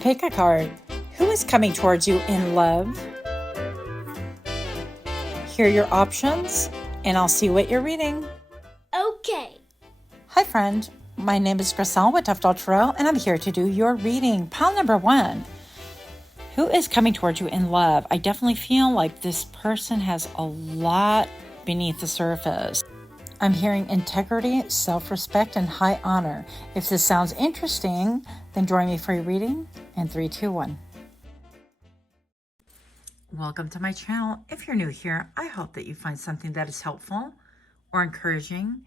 Pickacard. Who is coming towards you in love? Here are your options, and I'll see what you're reading. Okay. Hi, friend. My name is Griselle with Toughdolltarot, and I'm here to do your reading. Pile number 1. Who is coming towards you in love? I definitely feel like this person has a lot beneath the surface. I'm hearing integrity, self-respect, and high honor. If this sounds interesting, then join me for your reading in 3, 2, 1. Welcome to my channel. If you're new here, I hope that you find something that is helpful or encouraging.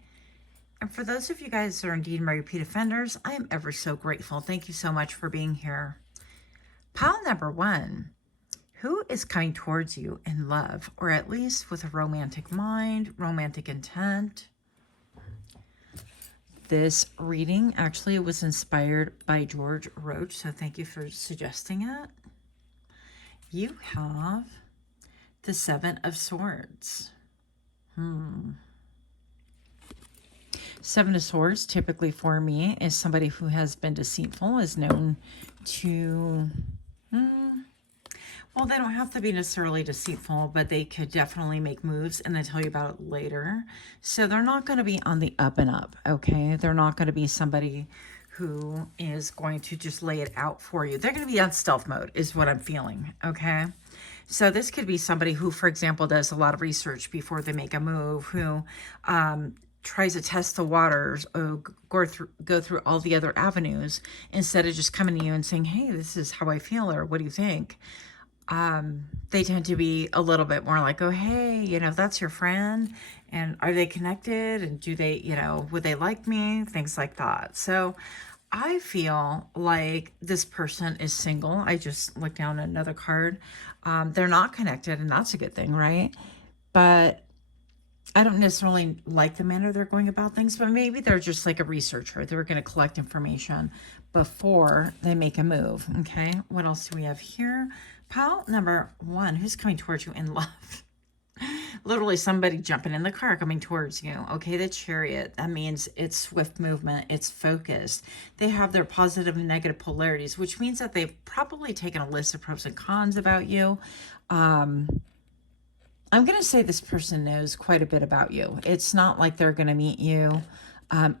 And for those of you guys that are indeed my repeat offenders, I am ever so grateful. Thank you so much for being here. Pile number 1. Who is coming towards you in love, or at least with a romantic mind, romantic intent? This reading actually was inspired by George Roach, so thank you for suggesting it. You have the 7 of Swords. 7 of Swords, typically for me, is somebody who has been deceitful, is known to... well, they don't have to be necessarily deceitful, but they could definitely make moves, and I tell you about it later. So they're not going to be on the up and up, okay? They're not going to be somebody who is going to just lay it out for you. They're going to be on stealth mode is what I'm feeling, okay? So this could be somebody who, for example, does a lot of research before they make a move, who tries to test the waters, or go through all the other avenues instead of just coming to you and saying, hey, this is how I feel, or what do you think? They tend to be a little bit more like, oh, hey, you know, that's your friend, and are they connected, and do they, you know, would they like me, things like that. So I feel like this person is single. I just looked down at another card. They're not connected, and that's a good thing, right? But I don't necessarily like the manner they're going about things, but maybe they're just like a researcher. They're going to collect information before they make a move. Okay, what else do we have here? Pile number 1, who's coming towards you in love? Literally somebody jumping in the car coming towards you. Okay, the Chariot, that means it's swift movement, it's focused. They have their positive and negative polarities, which means that they've probably taken a list of pros and cons about you. I'm going to say this person knows quite a bit about you. It's not like they're going to meet you,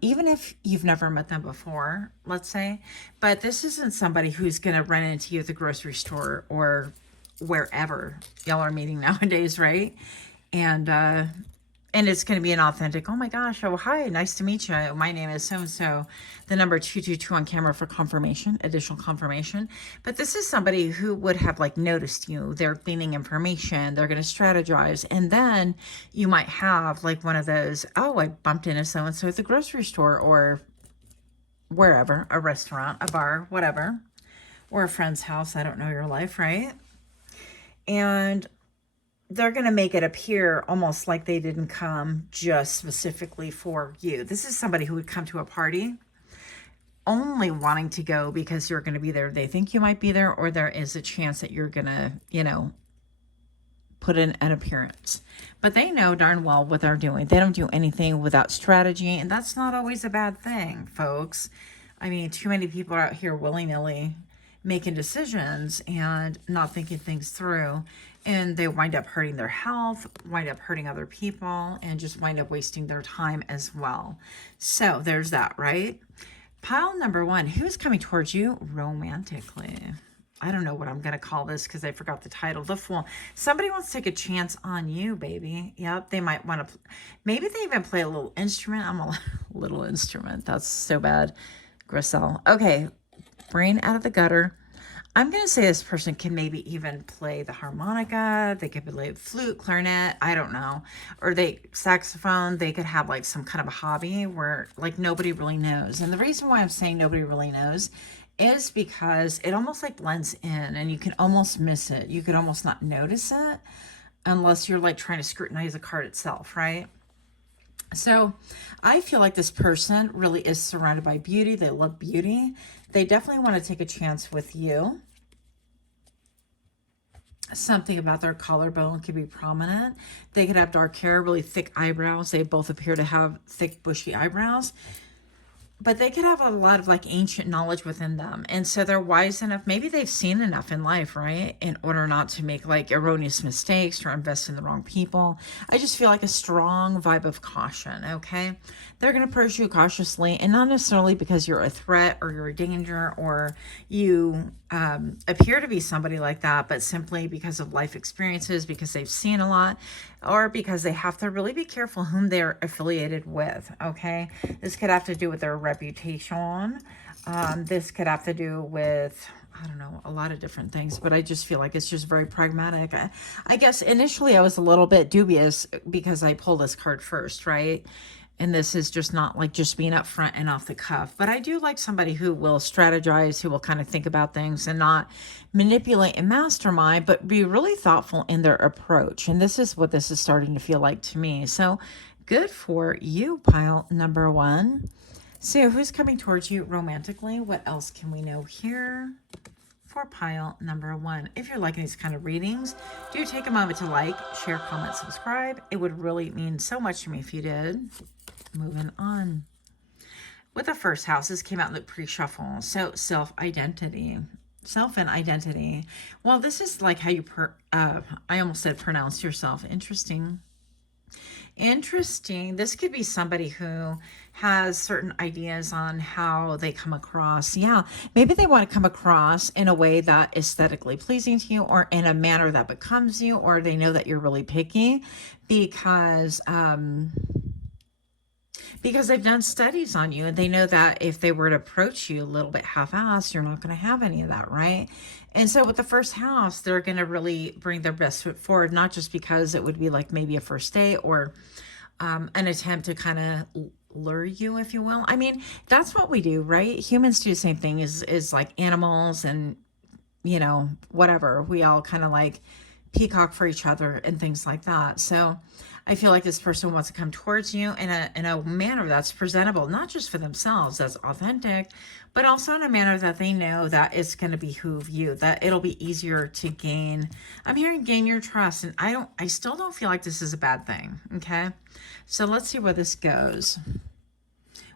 even if you've never met them before, let's say. But this isn't somebody who's going to run into you at the grocery store or wherever y'all are meeting nowadays, right? And it's going to be an authentic, oh my gosh, oh hi, nice to meet you. My name is so-and-so. The number 222 on camera for confirmation, additional confirmation. But this is somebody who would have like noticed you. They're gleaning information. They're going to strategize. And then you might have like one of those, oh, I bumped into so-and-so at the grocery store or wherever, a restaurant, a bar, whatever, or a friend's house. I don't know your life, right? And they're going to make it appear almost like they didn't come just specifically for you. This is somebody who would come to a party only wanting to go because you're going to be there. They think you might be there, or there is a chance that you're going to, you know, put in an appearance. But they know darn well what they're doing. They don't do anything without strategy, and that's not always a bad thing, folks. I mean, too many people are out here willy-nilly making decisions and not thinking things through, and they wind up hurting their health, wind up hurting other people, and just wind up wasting their time as well. So there's that, right? Pile number 1, who's coming towards you romantically? I don't know what I'm going to call this because I forgot the title. The Fool. Somebody wants to take a chance on you, baby. Yep, they might want to, maybe they even play a little instrument. I'm a little instrument. That's so bad, Griselle. Okay, brain out of the gutter. I'm going to say this person can maybe even play the harmonica. They could play flute, clarinet, I don't know. Or saxophone. They could have like some kind of a hobby where like nobody really knows. And the reason why I'm saying nobody really knows is because it almost like blends in and you can almost miss it. You could almost not notice it unless you're like trying to scrutinize the card itself, right? So I feel like this person really is surrounded by beauty. They love beauty. They definitely want to take a chance with you. Something about their collarbone could be prominent. They could have dark hair, really thick eyebrows. They both appear to have thick, bushy eyebrows. but they could have a lot of like ancient knowledge within them. And so they're wise enough. Maybe they've seen enough in life, right? In order not to make like erroneous mistakes or invest in the wrong people. I just feel like a strong vibe of caution, okay? They're going to approach you cautiously, and not necessarily because you're a threat or you're a danger or you appear to be somebody like that, but simply because of life experiences, because they've seen a lot, or because they have to really be careful whom they're affiliated with, okay? This could have to do with their reputation. This could have to do with, I don't know, a lot of different things, but I just feel like it's just very pragmatic. I guess initially I was a little bit dubious because I pulled this card first, right? And this is just not like just being upfront and off the cuff. But I do like somebody who will strategize, who will kind of think about things and not manipulate and mastermind, but be really thoughtful in their approach. And this is what this is starting to feel like to me. So good for you, pile number one. So who's coming towards you romantically? What else can we know here for pile number one? If you're liking these kind of readings, do take a moment to like, share, comment, subscribe. It would really mean so much to me if you did. Moving on. With the first house, this came out in the pre-shuffle. So self-identity. Self and identity. Well, this is like how you, I almost said pronounce yourself. Interesting. Interesting. This could be somebody who has certain ideas on how they come across. Yeah, maybe they want to come across in a way that aesthetically pleasing to you, or in a manner that becomes you, or they know that you're really picky because they've done studies on you, and they know that if they were to approach you a little bit half-assed, you're not going to have any of that, right? And so with the first house, they're going to really bring their best foot forward, not just because it would be like maybe a first date or an attempt to kind of lure you, if you will. I mean, that's what we do, right? Humans do the same thing is like animals and, you know, whatever. We all kind of like peacock for each other and things like that. So I feel like this person wants to come towards you in a manner that's presentable, not just for themselves, that's authentic, but also in a manner that they know that it's going to behoove you, that it'll be easier to gain. I'm hearing gain your trust, and I still don't feel like this is a bad thing, okay? So let's see where this goes.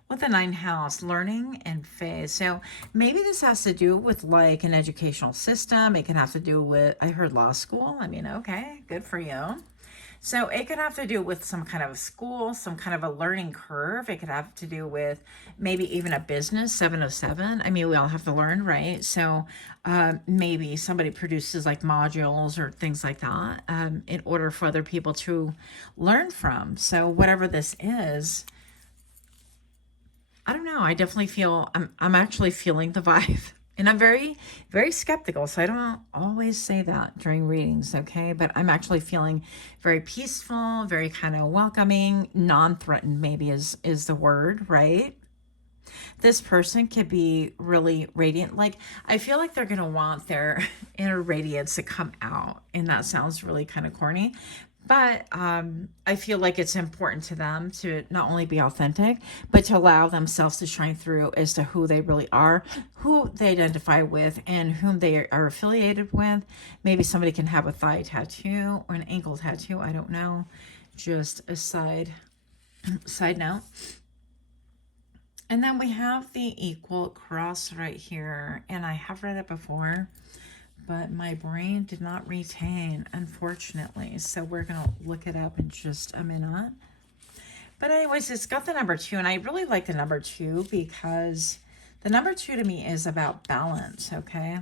With the 9th house, learning and faith. So maybe this has to do with like an educational system. It can have to do with, I heard law school. I mean, okay, good for you. So it could have to do with some kind of a school, some kind of a learning curve. It could have to do with maybe even a business, 707. I mean, we all have to learn, right? So maybe somebody produces like modules or things like that in order for other people to learn from. So whatever this is, I don't know. I definitely feel, I'm actually feeling the vibe. And I'm very, very skeptical, so I don't always say that during readings, okay? But I'm actually feeling very peaceful, very kind of welcoming, non-threatened maybe is the word, right? This person could be really radiant. Like, I feel like they're going to want their inner radiance to come out. And that sounds really kind of corny. But I feel like it's important to them to not only be authentic, but to allow themselves to shine through as to who they really are, who they identify with, and whom they are affiliated with. Maybe somebody can have a thigh tattoo or an ankle tattoo. I don't know. Just a side note. And then we have the equal cross right here. And I have read it before, but my brain did not retain, unfortunately. So we're going to look it up in just a minute. But anyways, it's got the number 2, and I really like the number 2 because the number 2 to me is about balance, okay?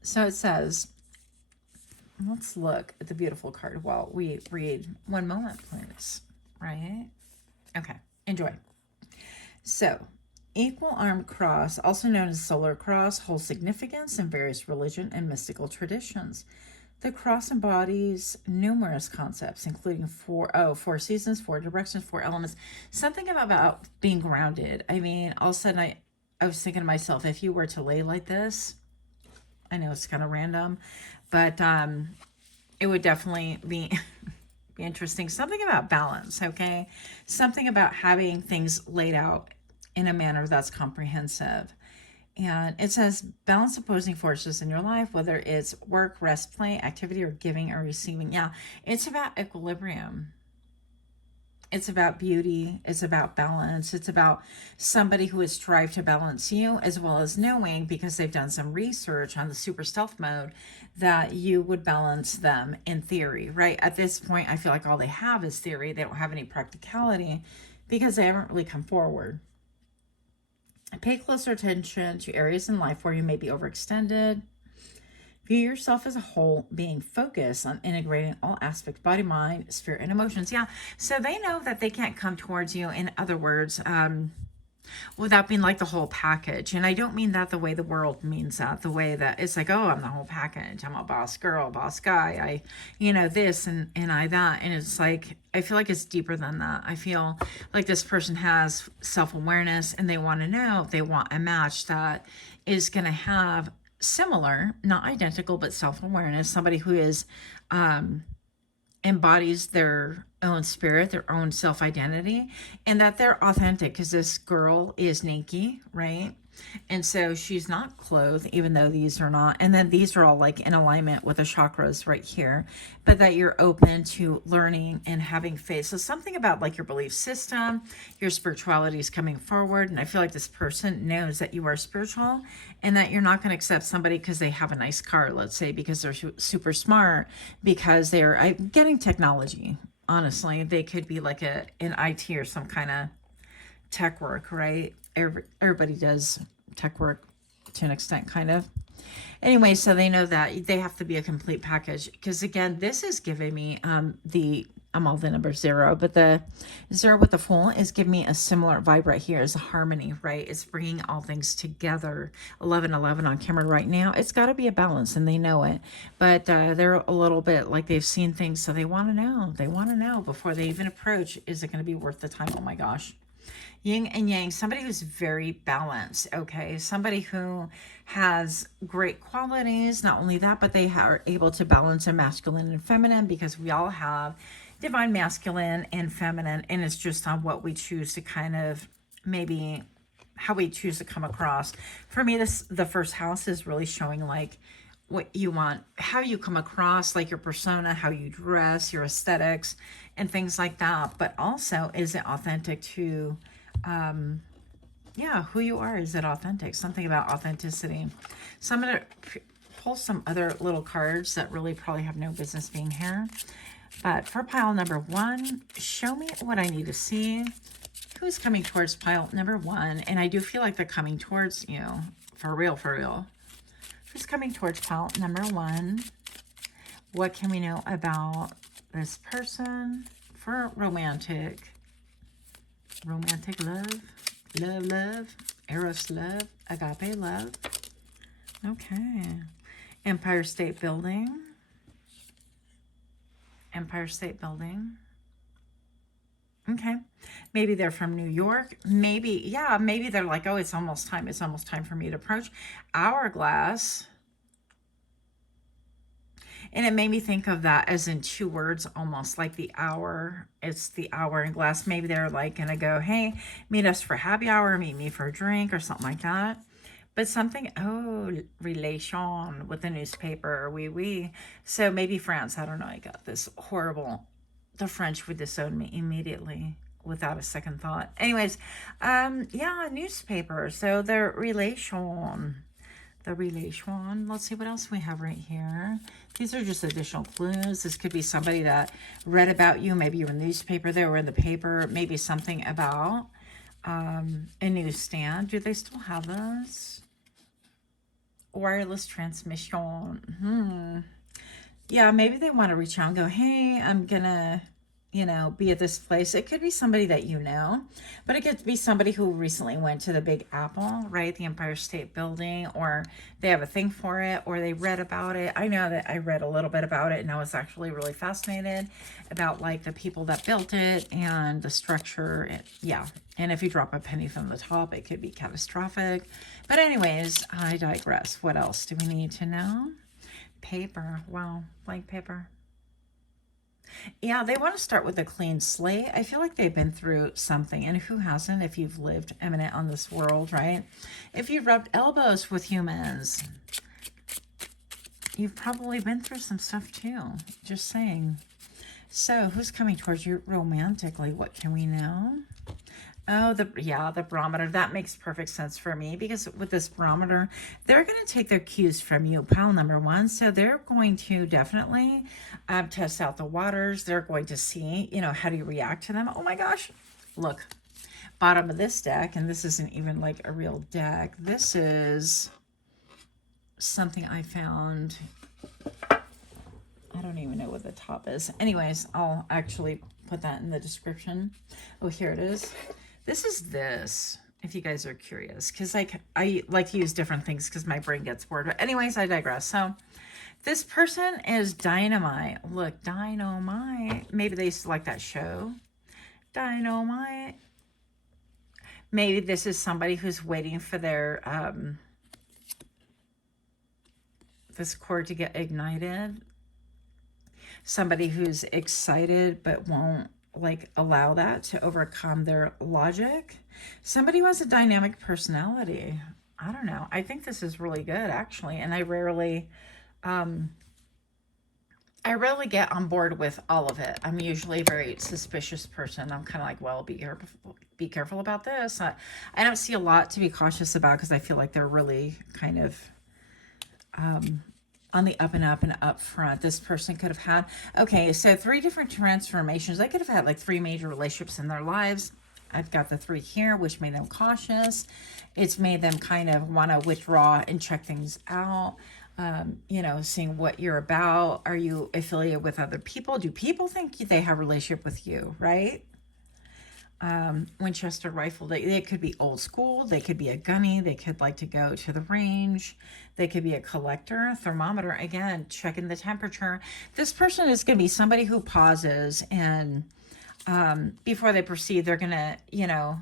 So it says, let's look at the beautiful card while we read. One moment, please. Right? Okay, enjoy. So, equal armed cross, also known as solar cross, holds significance in various religion and mystical traditions. The cross embodies numerous concepts, including four seasons, 4 directions, 4 elements. Something about being grounded. I mean, all of a sudden I was thinking to myself, if you were to lay like this, I know it's kind of random, but it would definitely be interesting. Something about balance, okay? Something about having things laid out in a manner that's comprehensive. And it says balance opposing forces in your life, whether it's work, rest, play, activity, or giving or receiving. Yeah, it's about equilibrium. It's about beauty. It's about balance. It's about somebody who has strived to balance you, as well as knowing, because they've done some research on the super stealth mode, that you would balance them in theory, right? At this point, I feel like all they have is theory. They don't have any practicality because they haven't really come forward. Pay closer attention to areas in life where you may be overextended. View yourself as a whole, being focused on integrating all aspects, body, mind, spirit, and emotions. Yeah, so they know that they can't come towards you, in other words, without being like the whole package. And I don't mean that the way the world means that, the way that it's like, oh, I'm the whole package. I'm a boss girl, boss guy. This and I that. And it's like, I feel like it's deeper than that. I feel like this person has self-awareness and they want to know, they want a match that is going to have similar, not identical, but self-awareness, somebody who is embodies their own spirit, their own self-identity, and that they're authentic, because this girl is naked, right? And so she's not clothed, even though these are not. And then these are all like in alignment with the chakras right here, but that you're open to learning and having faith. So something about like your belief system, your spirituality is coming forward. And I feel like this person knows that you are spiritual and that you're not going to accept somebody because they have a nice car, let's say, because they're super smart, because they're getting technology. Honestly, they could be like an IT or some kind of tech work, right? Everybody does tech work to an extent, kind of. Anyway, so they know that they have to be a complete package, because again, this is giving me I'm all the number 0, but the 0 with the Fool is giving me a similar vibe right here. It's a harmony, right? It's bringing all things together. 1111 on camera right now. It's got to be a balance, and they know it. But they're a little bit like they've seen things, so they want to know. They want to know before they even approach, is it going to be worth the time? Oh my gosh. Yin and yang, somebody who's very balanced, okay? Somebody who has great qualities. Not only that, but they are able to balance their masculine and feminine, because we all have divine masculine and feminine, and it's just on what we choose to kind of, maybe how we choose to come across. For me, the first house is really showing like what you want, how you come across, like your persona, how you dress, your aesthetics, and things like that. But also, is it authentic to who you are? Is it authentic? Something about authenticity. So I'm going to pull some other little cards that really probably have no business being here. But for pile number 1, show me what I need to see. Who's coming towards pile number 1? And I do feel like they're coming towards you. For real, for real. Who's coming towards pile number 1? What can we know about this person for romantic love, eros love, agape love? Okay. Empire State Building. Okay. Maybe they're from New York. Maybe they're like, oh, it's almost time. It's almost time for me to approach. Hourglass. And it made me think of that as in 2 words, almost like the hour. It's the hour in glass. Maybe they're like going to go, hey, meet us for happy hour, meet me for a drink or something like that. But something, relation with the newspaper, oui. So maybe France, I don't know, I got this horrible, the French would disown me immediately without a second thought. Anyways, newspaper. So the relation. Let's see what else we have right here. These are just additional clues. This could be somebody that read about you. Maybe you were in the newspaper, they were in the paper. Maybe something about a newsstand. Do they still have those? Wireless transmission. Yeah, maybe they want to reach out and go, hey, I'm gonna be at this place. It could be somebody that you know, but it could be somebody who recently went to the Big Apple, right? The Empire State Building, or they have a thing for it, or they read about it. I know that I read a little bit about it, and I was actually really fascinated about like the people that built it and the structure. And if you drop a penny from the top, it could be catastrophic. But anyways, I digress. What else do we need to know? Paper. Wow, blank paper. Yeah, they want to start with a clean slate. I feel like they've been through something, and who hasn't if you've lived eminent on this world, right? If you've rubbed elbows with humans, you've probably been through some stuff too. Just saying. So who's coming towards you romantically? What can we know? Oh, the barometer. That makes perfect sense for me, because with this barometer, they're going to take their cues from you, pile number one. So they're going to definitely test out the waters. They're going to see, you know, how do you react to them? Oh my gosh. Look, bottom of this deck, and this isn't even like a real deck. This is something I found. I don't even know what the top is. Anyways, I'll actually put that in the description. Oh, here it is. This is this, if you guys are curious, because like I like to use different things because my brain gets bored. But anyways, I digress. So this person is dynamite. Look, dynamite. Maybe they used to like that show. Dynamite. Maybe this is somebody who's waiting for their this cord to get ignited. Somebody who's excited but won't like allow that to overcome their logic. Somebody who has a dynamic personality. I don't know. I think this is really good, actually. And I rarely get on board with all of it. I'm usually a very suspicious person. I'm kind of like, well, be careful about this. I don't see a lot to be cautious about, because I feel like they're really kind of on the up and up front. This person could have had, okay, so 3 different transformations. They could have had like 3 major relationships in their lives. I've got the 3 here, which made them cautious. It's made them kind of want to withdraw and check things out. You know, seeing what you're about. Are you affiliated with other people? Do people think they have a relationship with you, right? Winchester rifle, they could be old school, they could be a gunny, they could like to go to the range, they could be a collector. Thermometer, again, checking the temperature. This person is going to be somebody who pauses, and before they proceed, they're going to, you know,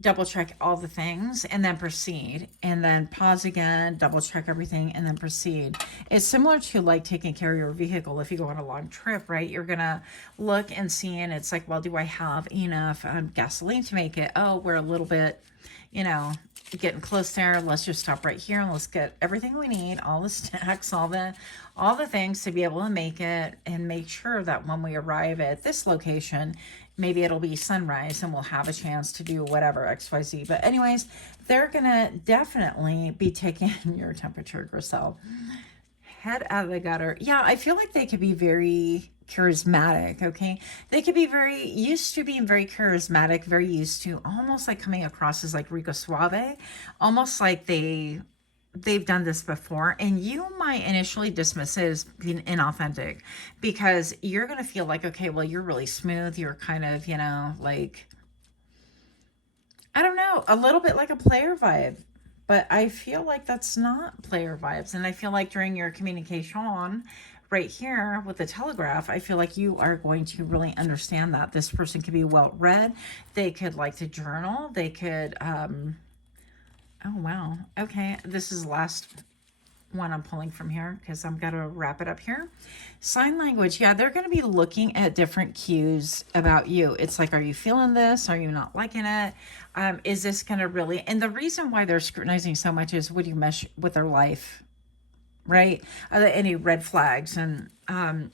double check all the things and then proceed, and then pause again, double check everything, and then proceed. It's similar to like taking care of your vehicle. If you go on a long trip, right, you're gonna look and see, and it's like, well, do I have enough gasoline to make it? Oh, we're a little bit, you know, getting close there. Let's just stop right here and let's get everything we need, all the snacks, all the things to be able to make it, and make sure that when we arrive at this location, maybe it'll be sunrise and we'll have a chance to do whatever, XYZ. But anyways, they're going to definitely be taking your temperature, Griselle. Head out of the gutter. Yeah, I feel like they could be very charismatic, okay? They could be very used to being very charismatic, very used to almost like coming across as like Rico Suave, almost like they've done this before, and you might initially dismiss it as being inauthentic, because you're going to feel like, okay, well, you're really smooth. You're kind of, you know, like, I don't know, a little bit like a player vibe, but I feel like that's not player vibes. And I feel like during your communication right here with the telegraph, I feel like you are going to really understand that this person could be well read. They could like to journal. They could, oh, wow. Okay. This is the last one I'm pulling from here, because I'm going to wrap it up here. Sign language. Yeah, they're going to be looking at different cues about you. It's like, are you feeling this? Are you not liking it? Is this going to really... And the reason why they're scrutinizing so much is, would you mesh with their life? Right? Are there any red flags? And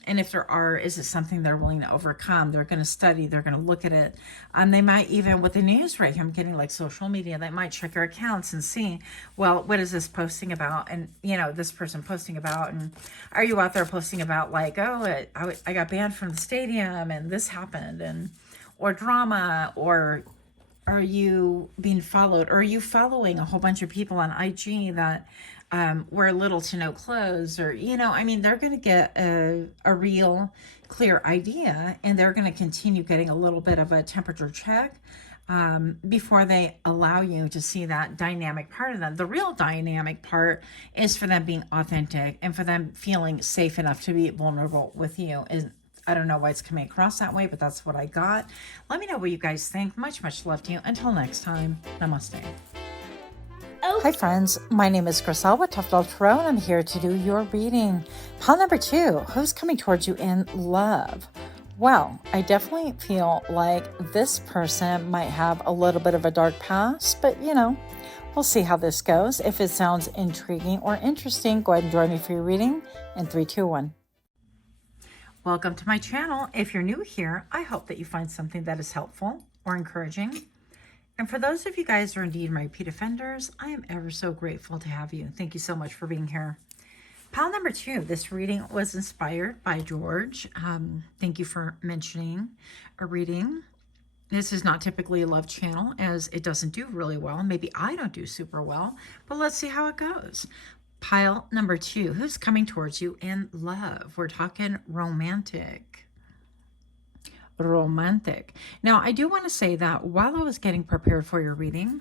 if there are, is it something they're willing to overcome? They're going to study. They're going to look at it. They might even, with the news right here, I'm getting like social media, they might check your accounts and see, well, what is this posting about? And, you know, this person posting about, and are you out there posting about like, oh, I got banned from the stadium and this happened, and, or drama, or are you being followed? Or are you following a whole bunch of people on IG that wear little to no clothes? Or, you know, I mean, they're going to get a real clear idea, and they're going to continue getting a little bit of a temperature check before they allow you to see that dynamic part of them. The real dynamic part is for them being authentic and for them feeling safe enough to be vulnerable with you. I don't know why it's coming across that way, but that's what I got. Let me know what you guys think. Much, much love to you. Until next time, namaste. Hi friends, my name is Griselle with Toughdolltarot, and I'm here to do your reading. Pile number 2, who's coming towards you in love? Well, I definitely feel like this person might have a little bit of a dark past, but you know, we'll see how this goes. If it sounds intriguing or interesting, go ahead and join me for your reading in 3, 2, 1. Welcome to my channel. If you're new here, I hope that you find something that is helpful or encouraging. And for those of you guys who are indeed my repeat offenders, I am ever so grateful to have you. Thank you so much for being here. Pile number 2, this reading was inspired by George. Thank you for mentioning a reading. This is not typically a love channel, as it doesn't do really well. Maybe I don't do super well, but let's see how it goes. Pile number 2, who's coming towards you in love? We're talking romantic. Romantic. Now, I do want to say that while I was getting prepared for your reading,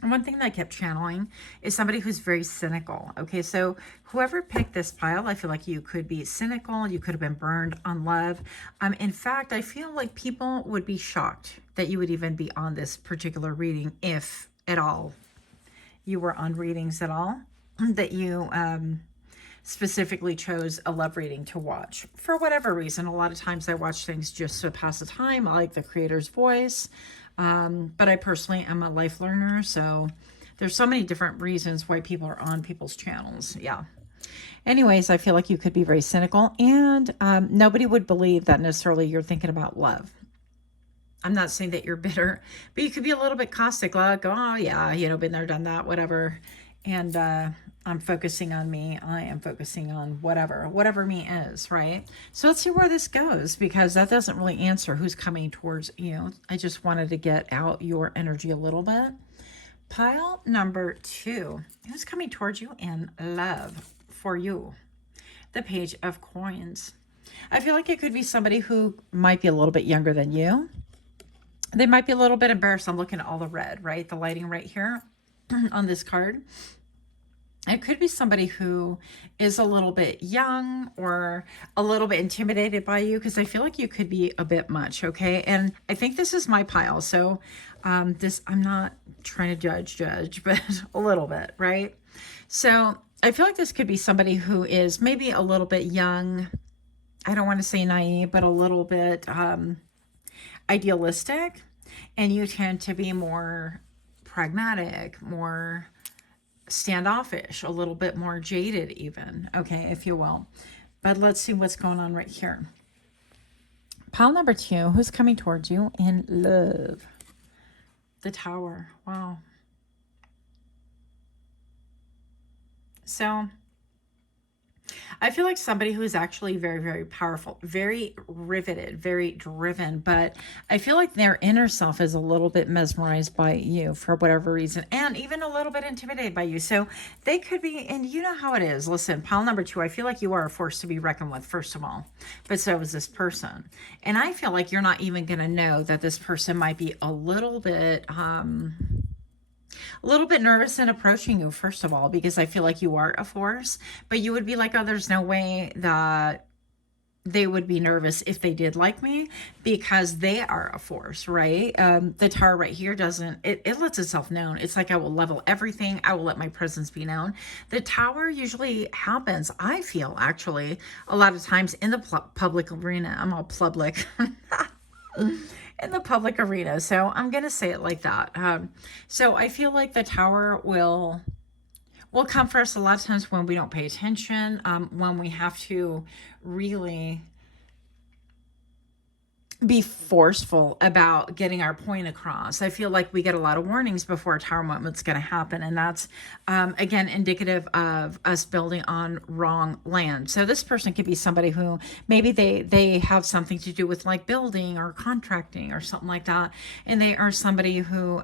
one thing that I kept channeling is somebody who's very cynical. Okay, so whoever picked this pile, I feel like you could be cynical. You could have been burned on love. In fact, I feel like people would be shocked that you would even be on this particular reading, if at all you were on readings at all, that you specifically chose a love reading to watch. For whatever reason, a lot of times I watch things just to pass the time. I like the creator's voice. But I personally am a life learner, so there's so many different reasons why people are on people's channels. Yeah. Anyways, I feel like you could be very cynical, and nobody would believe that necessarily you're thinking about love. I'm not saying that you're bitter, but you could be a little bit caustic, like, oh yeah, you know, been there, done that, whatever. And I'm focusing on me. I am focusing on whatever me is, right? So let's see where this goes, because that doesn't really answer who's coming towards you. I just wanted to get out your energy a little bit. Pile number 2, who's coming towards you in love for you? The Page of Coins. I feel like it could be somebody who might be a little bit younger than you. They might be a little bit embarrassed. I'm looking at all the red, right? The lighting right here on this card. It could be somebody who is a little bit young or a little bit intimidated by you, because I feel like you could be a bit much, okay? And I think this is my pile, so I'm not trying to judge, but a little bit, right? So I feel like this could be somebody who is maybe a little bit young. I don't want to say naive, but a little bit idealistic, and you tend to be more pragmatic, more standoffish, a little bit more jaded even, okay, if you will. But let's see what's going on right here. Pile number 2, who's coming towards you in love? The Tower. Wow. So I feel like somebody who is actually very, very powerful, very riveted, very driven, but I feel like their inner self is a little bit mesmerized by you for whatever reason, and even a little bit intimidated by you. So they could be, and you know how it is. Listen, pile number 2, I feel like you are a force to be reckoned with, first of all, but so is this person. And I feel like you're not even going to know that this person might be a little bit nervous in approaching you, first of all, because I feel like you are a force, but you would be like, oh, there's no way that they would be nervous if they did like me, because they are a force, right? The Tower right here doesn't, it lets itself known. It's like, I will level everything. I will let my presence be known. The Tower usually happens, I feel, actually, a lot of times in the public arena. I'm all public. In the public arena, so I'm gonna say it like that. So I feel like the Tower will come for us a lot of times when we don't pay attention, when we have to really be forceful about getting our point across. I feel like we get a lot of warnings before a Tower moment's going to happen, and that's again indicative of us building on wrong land. So this person could be somebody who maybe they have something to do with like building or contracting or something like that, and they are somebody who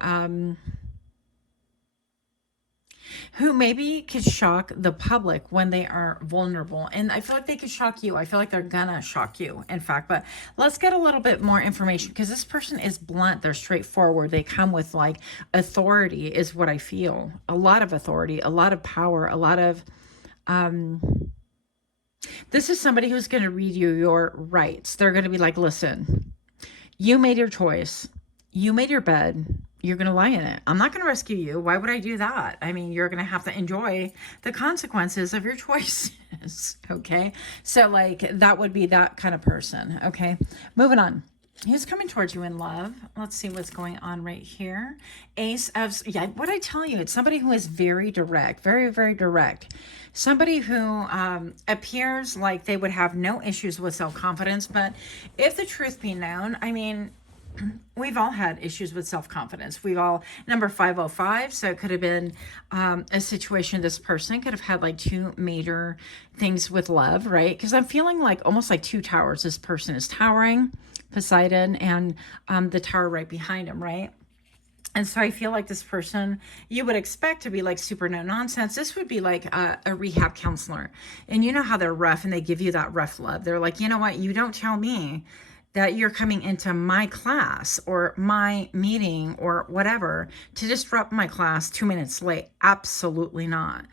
maybe could shock the public when they are vulnerable. And I feel like they could shock you. I feel like they're gonna shock you, in fact. But let's get a little bit more information, because this person is blunt. They're straightforward. They come with like authority, is what I feel. A lot of authority, a lot of power, a lot of this is somebody who's going to read you your rights. They're going to be like, listen, you made your choice. You made your bed. You're going to lie in it. I'm not going to rescue you. Why would I do that? I mean, you're going to have to enjoy the consequences of your choices. Okay. So like that would be that kind of person. Okay. Moving on. He's coming towards you in love. Let's see what's going on right here. Ace of, yeah, what I tell you, it's somebody who is very direct, very, very direct. Somebody who appears like they would have no issues with self-confidence. But if the truth be known, I mean, we've all had issues with self-confidence. We've all, number 505, so it could have been a situation. This person could have had like two major things with love, right? Because I'm feeling like almost like two towers. This person is towering, Poseidon, and the tower right behind him, right? And so I feel like this person you would expect to be like super no nonsense. This would be like a rehab counselor. And you know how they're rough and they give you that rough love. They're like, you know what? You don't tell me that you're coming into my class or my meeting or whatever to disrupt my class 2 minutes late. Absolutely not.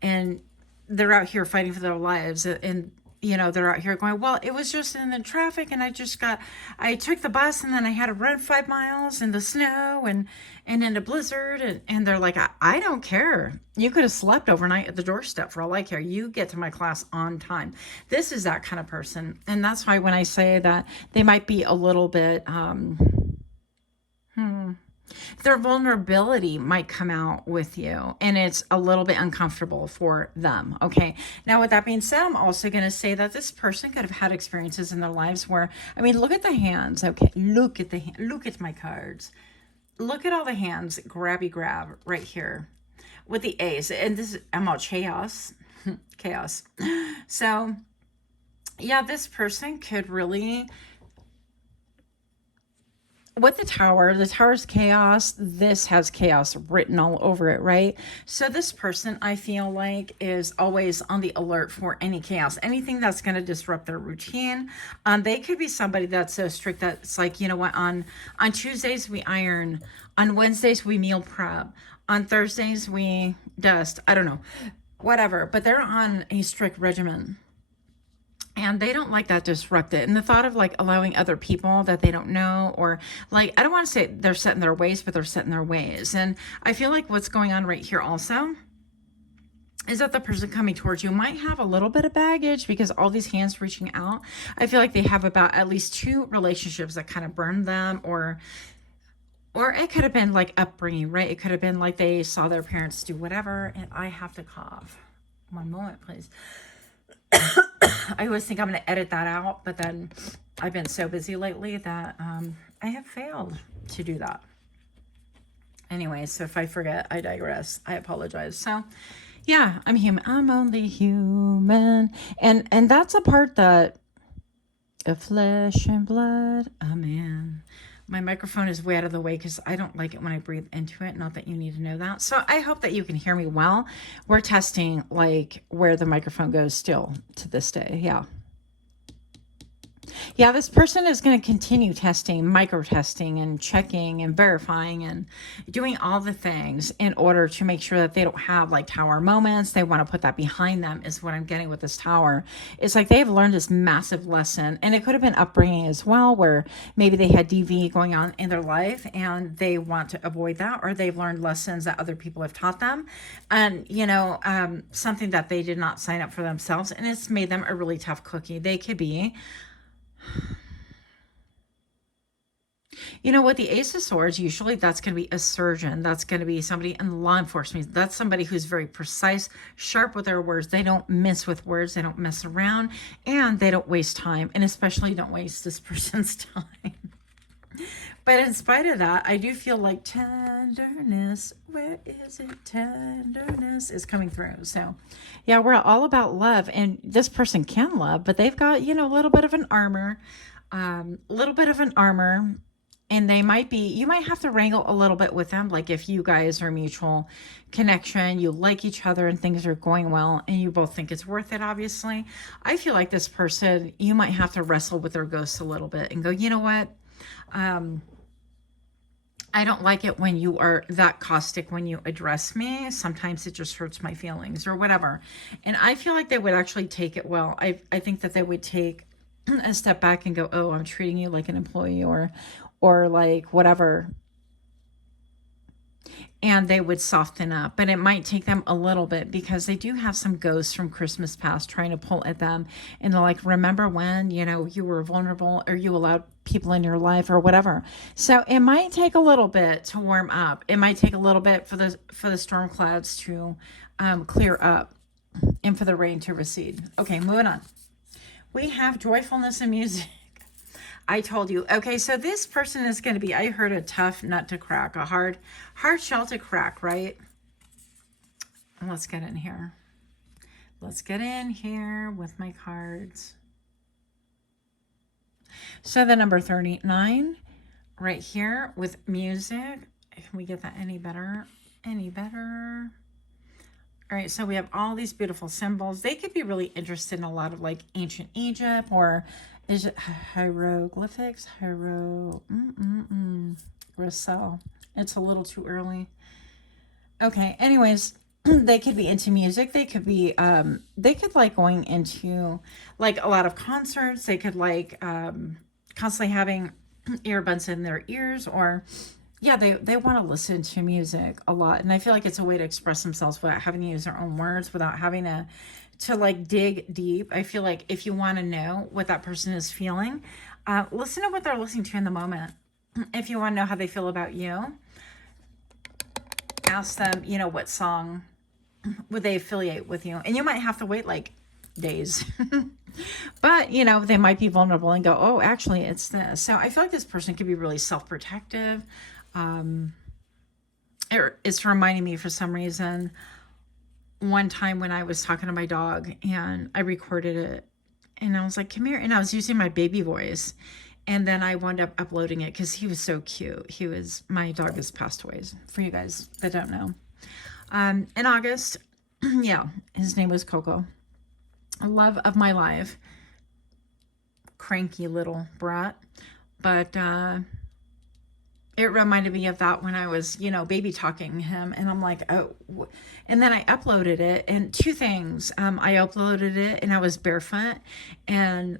And they're out here fighting for their lives, and you know, they're out here going, well, it was just in the traffic and I took the bus and then I had to run 5 miles in the snow and in a blizzard. And they're like, I don't care. You could have slept overnight at the doorstep for all I care. You get to my class on time. This is that kind of person. And that's why when I say that they might be a little bit, their vulnerability might come out with you and it's a little bit uncomfortable for them. Okay. Now, with that being said, I'm also going to say that this person could have had experiences in their lives where, I mean, look at the hands. Okay. Look at my cards. Look at all the hands. Grabby grab right here with the ace. And this is, I'm all chaos. Chaos. So yeah, this person could really, with the tower's chaos. This has chaos written all over it, right? So this person, I feel like, is always on the alert for any chaos, anything that's going to disrupt their routine. They could be somebody that's so strict that it's like, you know what, on Tuesdays we iron, on Wednesdays we meal prep, on Thursdays we dust, I don't know, whatever, but they're on a strict regimen. And they don't like that disrupted. And the thought of like allowing other people that they don't know, or like, I don't want to say they're set in their ways, but they're set in their ways. And I feel like what's going on right here also is that the person coming towards you might have a little bit of baggage because all these hands reaching out, I feel like they have about at least 2 relationships that kind of burned them, or it could have been like upbringing, right? It could have been like they saw their parents do whatever. And I have to cough. 1 moment, please. I always think I'm going to edit that out, but then I've been so busy lately that I have failed to do that. Anyway, so if I forget, I digress. I apologize. So yeah, I'm human. I'm only human. And that's a part that of flesh and blood, a man. My microphone is way out of the way because I don't like it when I breathe into it. Not that you need to know that. So I hope that you can hear me well. We're testing like where the microphone goes still to this day. Yeah. Yeah, this person is going to continue testing, micro-testing and checking and verifying and doing all the things in order to make sure that they don't have like tower moments. They want to put that behind them is what I'm getting with this tower. It's like they've learned this massive lesson, and it could have been upbringing as well, where maybe they had DV going on in their life and they want to avoid that, or they've learned lessons that other people have taught them, and you know, something that they did not sign up for themselves, and it's made them a really tough cookie. They could be, you know, with the Ace of Swords, usually that's going to be a surgeon. That's going to be somebody in law enforcement. That's somebody who's very precise, sharp with their words. They don't mess with words. They don't mess around, and they don't waste time, and especially don't waste this person's time. But in spite of that, I do feel like tenderness, where is it? Tenderness is coming through. So yeah, we're all about love, and this person can love, but they've got, you know, a little bit of an armor, and they might be, you might have to wrangle a little bit with them. Like if you guys are mutual connection, you like each other and things are going well and you both think it's worth it, obviously. I feel like this person, you might have to wrestle with their ghosts a little bit and go, you know what? I don't like it when you are that caustic when you address me. Sometimes it just hurts my feelings or whatever. And I feel like they would actually take it well. I think that they would take a step back and go, oh, I'm treating you like an employee or like whatever. and they would soften up. But it might take them a little bit because they do have some ghosts from Christmas past trying to pull at them. And they're like, remember when, you know, you were vulnerable or you allowed people in your life or whatever. So it might take a little bit to warm up. It might take a little bit for the storm clouds to clear up and for the rain to recede. Okay, moving on. We have joyfulness and music. I told you. Okay, so this person is going to be, I heard, a tough nut to crack, a hard shell to crack, right? Let's get in here. Let's get in here with my cards. So the number 39 right here with music. Can we get that any better? Any better? All right, so we have all these beautiful symbols. They could be really interested in a lot of like ancient Egypt, or is it hieroglyphics? Rousseau. It's a little too early. Okay, anyways, they could be into music. They could be, they could like going into like a lot of concerts. They could like constantly having earbuds in their ears, or yeah, they want to listen to music a lot. And I feel like it's a way to express themselves without having to use their own words, without having to like dig deep. I feel like if you want to know what that person is feeling, listen to what they're listening to in the moment. If you want to know how they feel about you, ask them, you know, what song would they affiliate with you? And you might have to wait like days. But, you know, they might be vulnerable and go, oh, actually, it's this. So I feel like this person could be really self-protective. It's reminding me for some reason, one time when I was talking to my dog and I recorded it and I was like, come here. And I was using my baby voice. And then I wound up uploading it because he was so cute. My dog has passed away, for you guys that don't know. In August, yeah, his name was Coco. Love of my life. Cranky little brat. But it reminded me of that when I was, you know, baby talking him. And I'm like, oh. And then I uploaded it. And two things. I uploaded it and I was barefoot. And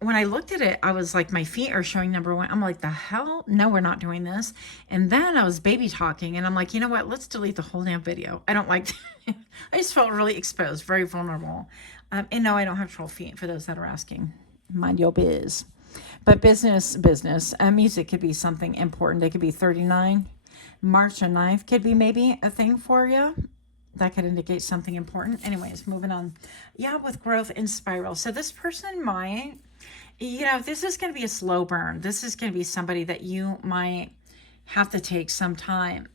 when I looked at it, I was like, my feet are showing number one. I'm like, the hell? No, we're not doing this. And then I was baby talking. And I'm like, you know what? Let's delete the whole damn video. I don't like that. I just felt really exposed, very vulnerable. And no, I don't have troll feet, for those that are asking. Mind your biz. But business. Music could be something important. It could be 39. March 9th could be maybe a thing for you. That could indicate something important. Anyways, moving on. Yeah, with growth and spiral. So this person might, you know, this is going to be a slow burn. This is going to be somebody that you might have to take some time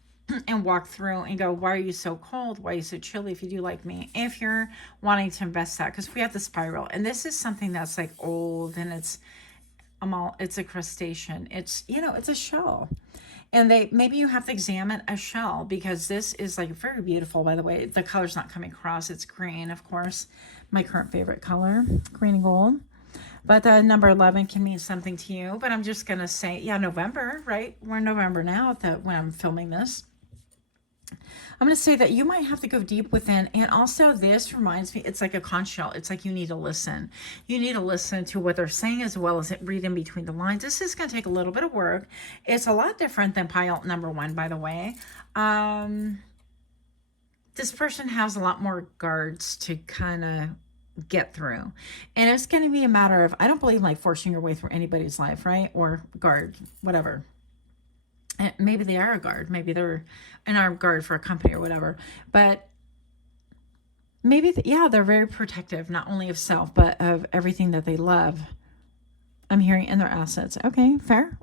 and walk through and go, why are you so cold? Why are you so chilly? If you do like me, if you're wanting to invest that, because we have the spiral, and this is something that's like old, and it's a crustacean. It's, you know, it's a shell, and maybe you have to examine a shell, because this is like very beautiful. By the way, the color's not coming across. It's green, of course, my current favorite color, green and gold. But number 11 can mean something to you. But I'm just gonna say, yeah, November, right? We're in November now when I'm filming this. I'm going to say that you might have to go deep within. And also this reminds me, it's like a conch shell. It's like you need to listen. You need to listen to what they're saying as well as read in between the lines. This is going to take a little bit of work. It's a lot different than pile number 1, by the way. This person has a lot more guards to kind of get through. And it's going to be a matter of, I don't believe like forcing your way through anybody's life, right? Or guard, whatever. And maybe they are a guard. Maybe they're an armed guard for a company or whatever. But maybe, yeah, they're very protective, not only of self, but of everything that they love. I'm hearing in their assets. Okay, fair.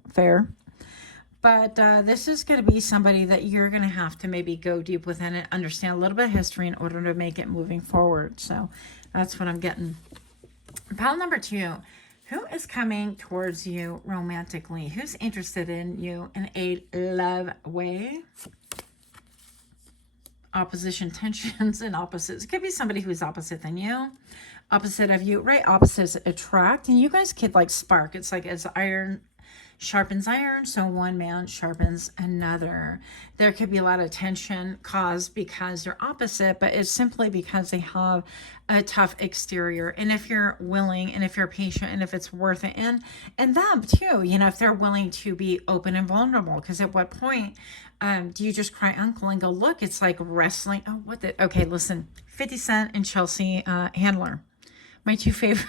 But this is going to be somebody that you're going to have to maybe go deep within it, understand a little bit of history in order to make it moving forward. So that's what I'm getting. Pile number 2. Who is coming towards you romantically? Who's interested in you in a love way? Opposition, tensions, and opposites. It could be somebody who's opposite than you, opposite of you, right? Opposites attract, and you guys could like spark. It's like as iron sharpens iron, so one man sharpens another. There could be a lot of tension caused because they're opposite, but it's simply because they have a tough exterior. And if you're willing, and if you're patient, and if it's worth it, and them too, you know, if they're willing to be open and vulnerable, because at what point do you just cry uncle and go, look, it's like wrestling. Oh, what the, okay, listen, 50 Cent and Chelsea Handler, my two favorite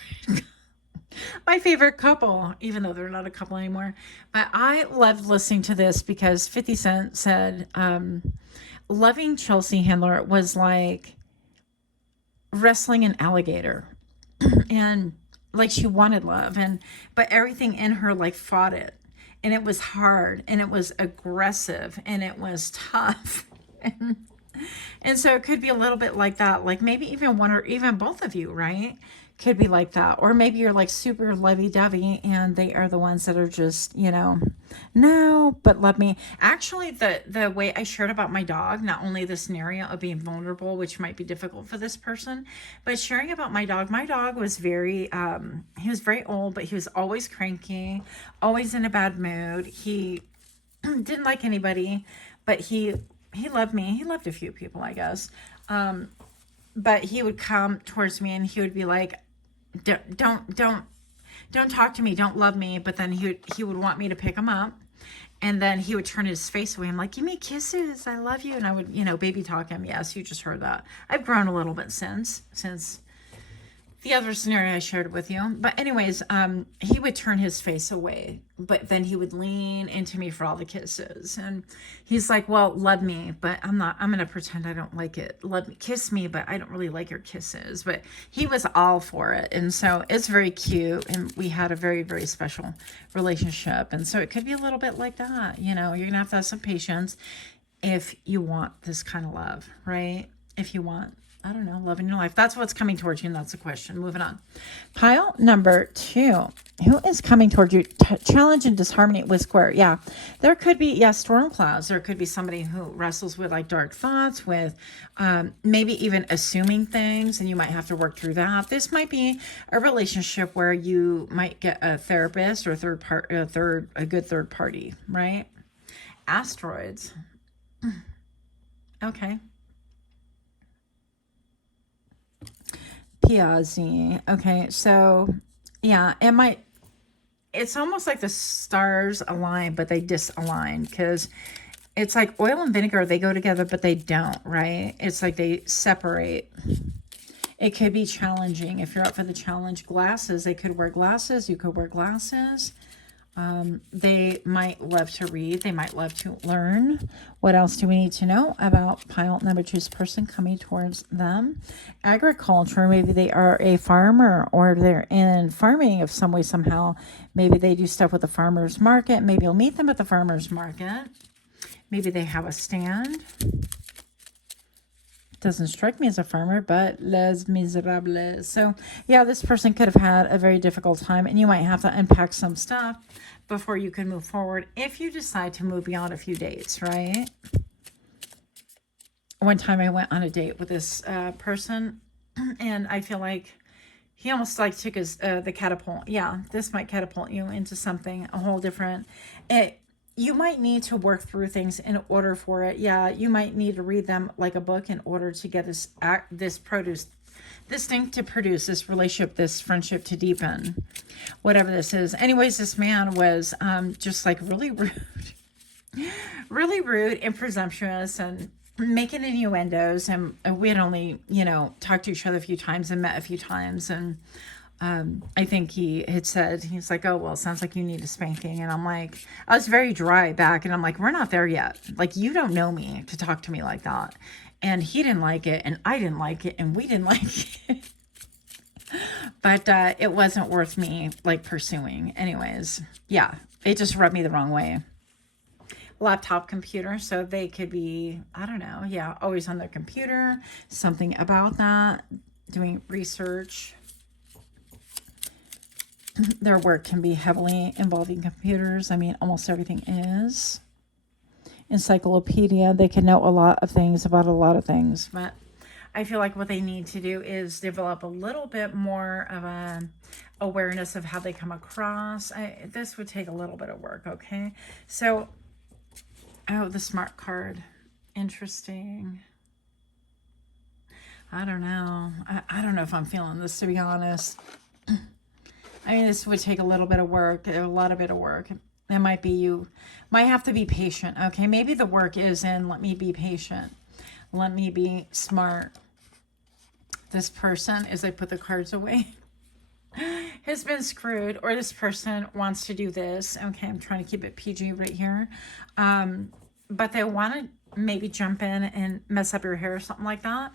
my favorite couple, even though they're not a couple anymore. But I loved listening to this because 50 Cent said loving Chelsea Handler was like wrestling an alligator. And like she wanted love, but everything in her like fought it. And it was hard, and it was aggressive, and it was tough. And so it could be a little bit like that, like maybe even one or even both of you, right? Could be like that. Or maybe you're like super lovey-dovey and they are the ones that are just, you know, no, but love me. Actually, the way I shared about my dog, not only the scenario of being vulnerable, which might be difficult for this person, but sharing about my dog was very, he was very old, but he was always cranky, always in a bad mood. He didn't like anybody, but he loved me. He loved a few people, I guess. But he would come towards me and he would be like, don't talk to me, don't love me. But then he would want me to pick him up, and then he would turn his face away. I'm like, give me kisses, I love you. And I would, you know, baby talk him. Yes, you just heard that. I've grown a little bit since the other scenario I shared with you. But anyways, he would turn his face away, but then he would lean into me for all the kisses. And he's like, well, love me, but I'm going to pretend I don't like it. Love me, kiss me, but I don't really like your kisses. But he was all for it. And so it's very cute. And we had a very, very special relationship. And so it could be a little bit like that. You know, you're going to have some patience if you want this kind of love, right? If you want, I don't know, love in your life. That's what's coming towards you, and that's the question. Moving on. Pile number 2. Who is coming towards you? Challenge and disharmony with square. Yeah, there could be, storm clouds. There could be somebody who wrestles with like dark thoughts, with maybe even assuming things, and you might have to work through that. This might be a relationship where you might get a therapist or a good third party, right? Asteroids. Okay. Piazzi. Okay, so yeah, it's almost like the stars align, but they disalign, because it's like oil and vinegar, they go together, but they don't, right? It's like they separate. It could be challenging. If you're up for the challenge, glasses, they could wear glasses. You could wear glasses. They might love to read. They might love to learn. What else do we need to know about pile number 2's person coming towards them? Agriculture. Maybe they are a farmer, or they're in farming of some way, somehow. Maybe they do stuff with the farmer's market. Maybe you'll meet them at the farmer's market. Maybe they have a stand. Doesn't strike me as a farmer, but Les Miserables. So yeah, this person could have had a very difficult time, and you might have to unpack some stuff before you can move forward if you decide to move beyond a few dates, right? One time I went on a date with this person, and I feel like he almost like took his the catapult. Yeah, this might catapult you into something a whole different. You might need to work through things in order for it. Yeah, you might need to read them like a book in order to get this thing to produce, this relationship, this friendship to deepen, whatever this is. Anyways, this man was just like really rude and presumptuous, and making innuendos. And we had only, talked to each other a few times and met a few times. And I think he had said, he's like, oh, well, it sounds like you need a spanking. And I'm like, I was very dry back, and I'm like, we're not there yet. Like, you don't know me to talk to me like that. And he didn't like it, and I didn't like it, and we didn't like it. But it wasn't worth me like pursuing. Anyways, yeah, it just rubbed me the wrong way. Laptop computer, so they could be, I don't know, yeah, always on their computer, something about that, doing research. Their work can be heavily involving computers. I mean, almost everything is. Encyclopedia, they can know a lot of things about a lot of things. But I feel like what they need to do is develop a little bit more of a awareness of how they come across. This would take a little bit of work, okay? So, oh, the smart card. Interesting. I don't know. I don't know if I'm feeling this, to be honest. I mean, this would take a little bit of work, a lot of bit of work. It might be you might have to be patient, okay? Maybe the work is in let me be patient. Let me be smart. This person, as I put the cards away, has been screwed, or this person wants to do this. Okay, I'm trying to keep it PG right here. But they want to maybe jump in and mess up your hair or something like that.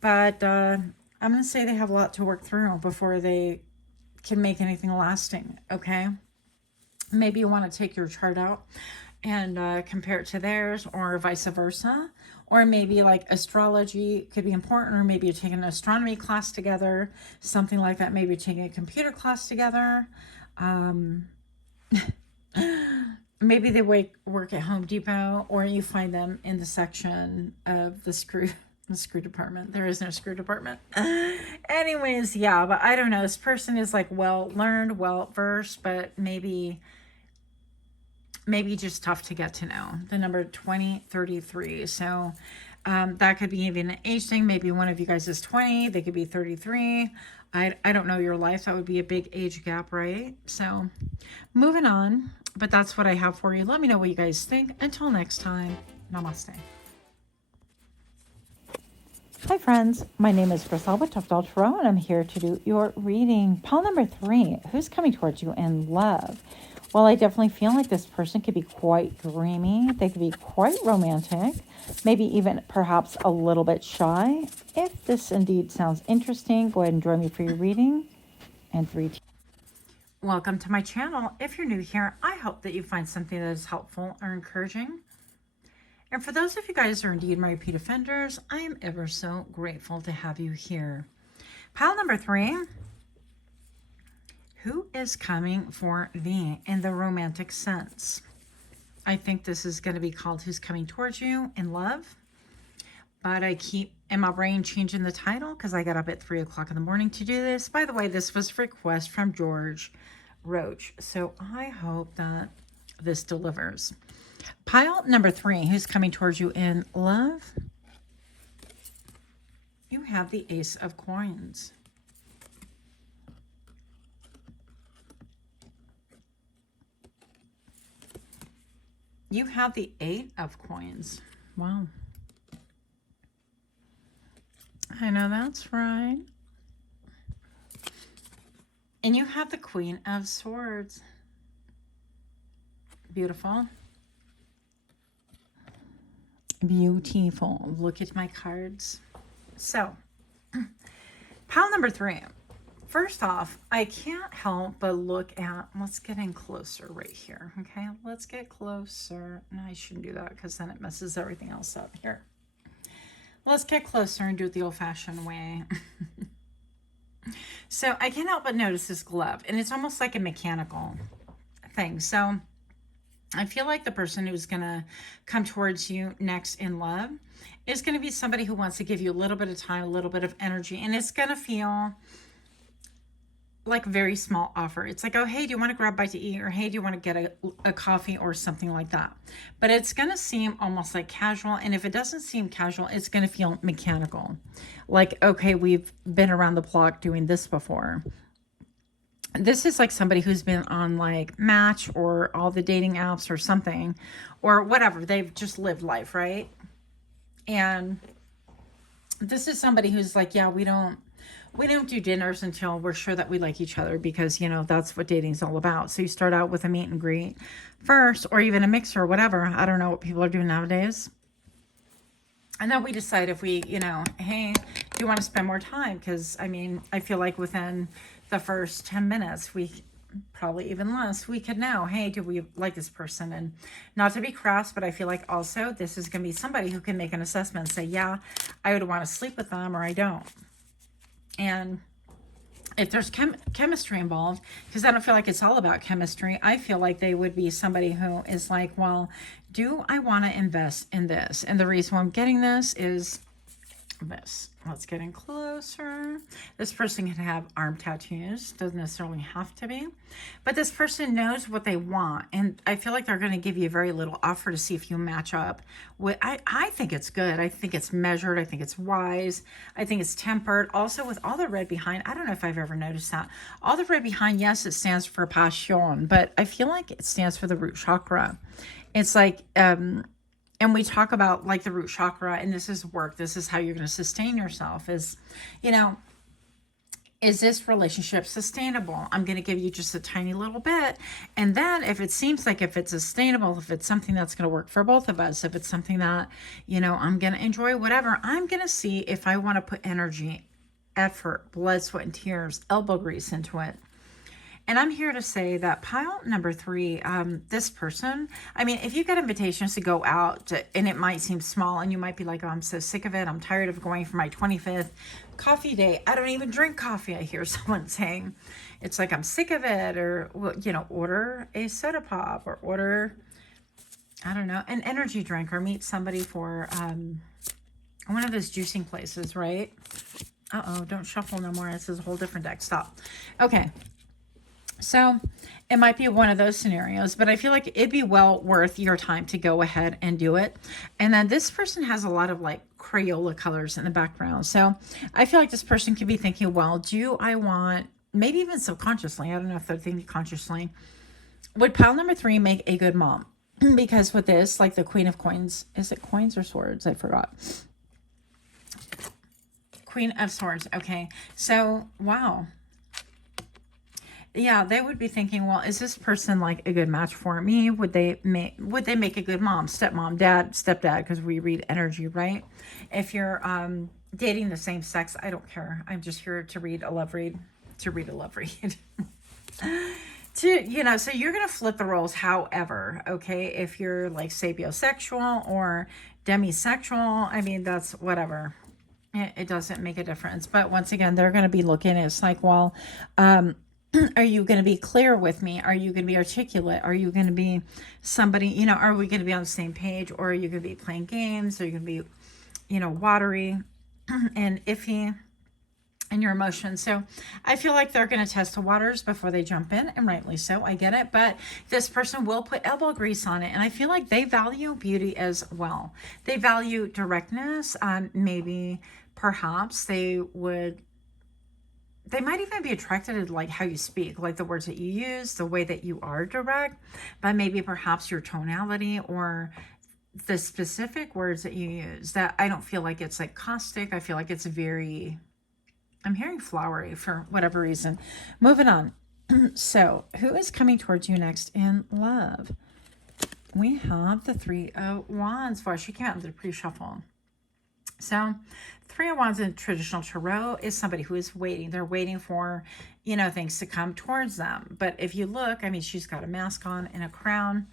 But I'm going to say they have a lot to work through before they can make anything lasting, okay? Maybe you want to take your chart out and compare it to theirs, or vice versa. Or maybe like astrology could be important, or maybe you're taking an astronomy class together, something like that. Maybe you're taking a computer class together. Maybe they work at Home Depot, or you find them in the section of the screw department. There is no screw department. Anyways, yeah, but I don't know. This person is like well-learned, well-versed, but maybe just tough to get to know. The number 2033. So that could be even an age thing. Maybe one of you guys is 20. They could be 33. I don't know your life. That would be a big age gap, right? So moving on. But that's what I have for you. Let me know what you guys think. Until next time, namaste. Hi friends, my name is Grisel with Toughdolltarot, and I'm here to do your reading. Pile number 3, who's coming towards you in love? Well, I definitely feel like this person could be quite dreamy. They could be quite romantic, maybe even perhaps a little bit shy. If this indeed sounds interesting, go ahead and join me for your reading. And 3, 2. Welcome to my channel. If you're new here, I hope that you find something that is helpful or encouraging. And for those of you guys who are indeed my repeat offenders, I am ever so grateful to have you here. Pile number 3. Who is coming for thee in the romantic sense? I think this is going to be called Who's Coming Towards You in Love. But I keep in my brain changing the title because I got up at 3 o'clock in the morning to do this. By the way, this was a request from George Roach. So I hope that this delivers. Pile number 3, who's coming towards you in love? You have the Ace of Coins. You have the 8 of Coins. Wow. I know that's right. And you have the Queen of Swords. Beautiful. Beautiful. Look at my cards. So, pile number 3. First off, I can't help but look at, let's get in closer right here, okay? Let's get closer. No, I shouldn't do that because then it messes everything else up here. Let's get closer and do it the old-fashioned way. So I can't help but notice this glove, and it's almost like a mechanical thing. So I feel like the person who's going to come towards you next in love is going to be somebody who wants to give you a little bit of time, a little bit of energy, and it's going to feel like a very small offer. It's like, oh, hey, do you want to grab a bite to eat? Or hey, do you want to get a coffee or something like that? But it's going to seem almost like casual. And if it doesn't seem casual, it's going to feel mechanical. Like, okay, we've been around the block doing this before. This is like somebody who's been on like Match or all the dating apps or something or whatever. They've just lived life, right? And this is somebody who's like, yeah, we don't do dinners until we're sure that we like each other because, you know, that's what dating is all about. So you start out with a meet and greet first or even a mixer or whatever. I don't know what people are doing nowadays. And then we decide if we, you know, hey, do you want to spend more time? Because, I mean, I feel like within the first 10 minutes, we probably even less, we could know, hey, do we like this person? And not to be crass, but I feel like also this is going to be somebody who can make an assessment and say, yeah, I would want to sleep with them or I don't. And if there's chemistry involved, because I don't feel like it's all about chemistry, I feel like they would be somebody who is like, well, do I want to invest in this? And the reason why I'm getting this is this. Let's get in closer. This person can have arm tattoos. Doesn't necessarily have to be. But this person knows what they want. And I feel like they're going to give you very little offer to see if you match up. I think it's good. I think it's measured. I think it's wise. I think it's tempered. Also, with all the red behind, I don't know if I've ever noticed that. All the red behind, yes, it stands for passion. But I feel like it stands for the root chakra. It's like... and we talk about like the root chakra, and this is work. This is how you're going to sustain yourself is, you know, is this relationship sustainable? I'm going to give you just a tiny little bit. And then if it seems like if it's sustainable, if it's something that's going to work for both of us, if it's something that, you know, I'm going to enjoy, whatever, I'm going to see if I want to put energy, effort, blood, sweat, and tears, elbow grease into it. And I'm here to say that pile number 3, this person, I mean, if you get invitations to go out and it might seem small and you might be like, oh, I'm so sick of it. I'm tired of going for my 25th coffee date. I don't even drink coffee. I hear someone saying it's like, I'm sick of it, or, you know, order a soda pop or order, I don't know, an energy drink, or meet somebody for one of those juicing places, right? Uh-oh, don't shuffle no more. This is a whole different deck. Stop. Okay. So it might be one of those scenarios, but I feel like it'd be well worth your time to go ahead and do it. And then this person has a lot of like Crayola colors in the background. So I feel like this person could be thinking, well, do I want, maybe even subconsciously, I don't know if they're thinking consciously, would pile number 3 make a good mom? Because with this, like the Queen of Coins, is it coins or swords? I forgot. Queen of Swords. Okay. So, wow. Yeah, they would be thinking, well, is this person like a good match for me? Would they make a good mom, stepmom, dad, stepdad? Because we read energy, right? If you're dating the same sex, I don't care. I'm just here to read a love read, you know, so you're going to flip the roles. However, okay, if you're like sapiosexual or demisexual, I mean, that's whatever. It doesn't make a difference. But once again, they're going to be looking at it's like, well, are you going to be clear with me? Are you going to be articulate? Are you going to be somebody, you know, are we going to be on the same page? Or are you going to be playing games? Are you going to be, you know, watery and iffy in your emotions? So I feel like they're going to test the waters before they jump in, and rightly so. I get it. But this person will put elbow grease on it. And I feel like they value beauty as well. They value directness. Maybe perhaps they might even be attracted to like how you speak, like the words that you use, the way that you are direct, but maybe perhaps your tonality or the specific words that you use. That I don't feel like it's like caustic. I feel like it's very, I'm hearing flowery for whatever reason. Moving on. So who is coming towards you next in love? We have the 3 of Wands. Well, she came out in the pre-shuffle. So 3 of Wands in traditional tarot is somebody who is waiting. They're waiting for, you know, things to come towards them. But if you look, I mean, she's got a mask on and a crown,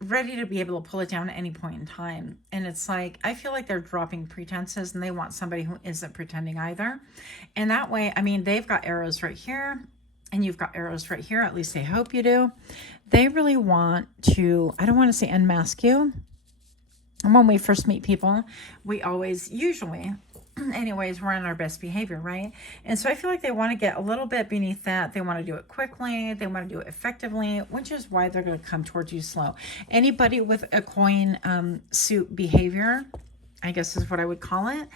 ready to be able to pull it down at any point in time. And it's like, I feel like they're dropping pretenses and they want somebody who isn't pretending either. And that way, I mean, they've got arrows right here and you've got arrows right here. At least they hope you do. They really want to, I don't want to say unmask you. And when we first meet people, we always, usually, anyways, we're on our best behavior, right? And so I feel like they want to get a little bit beneath that. They want to do it quickly. They want to do it effectively, which is why they're going to come towards you slow. Anybody with a coin suit behavior, I guess is what I would call it,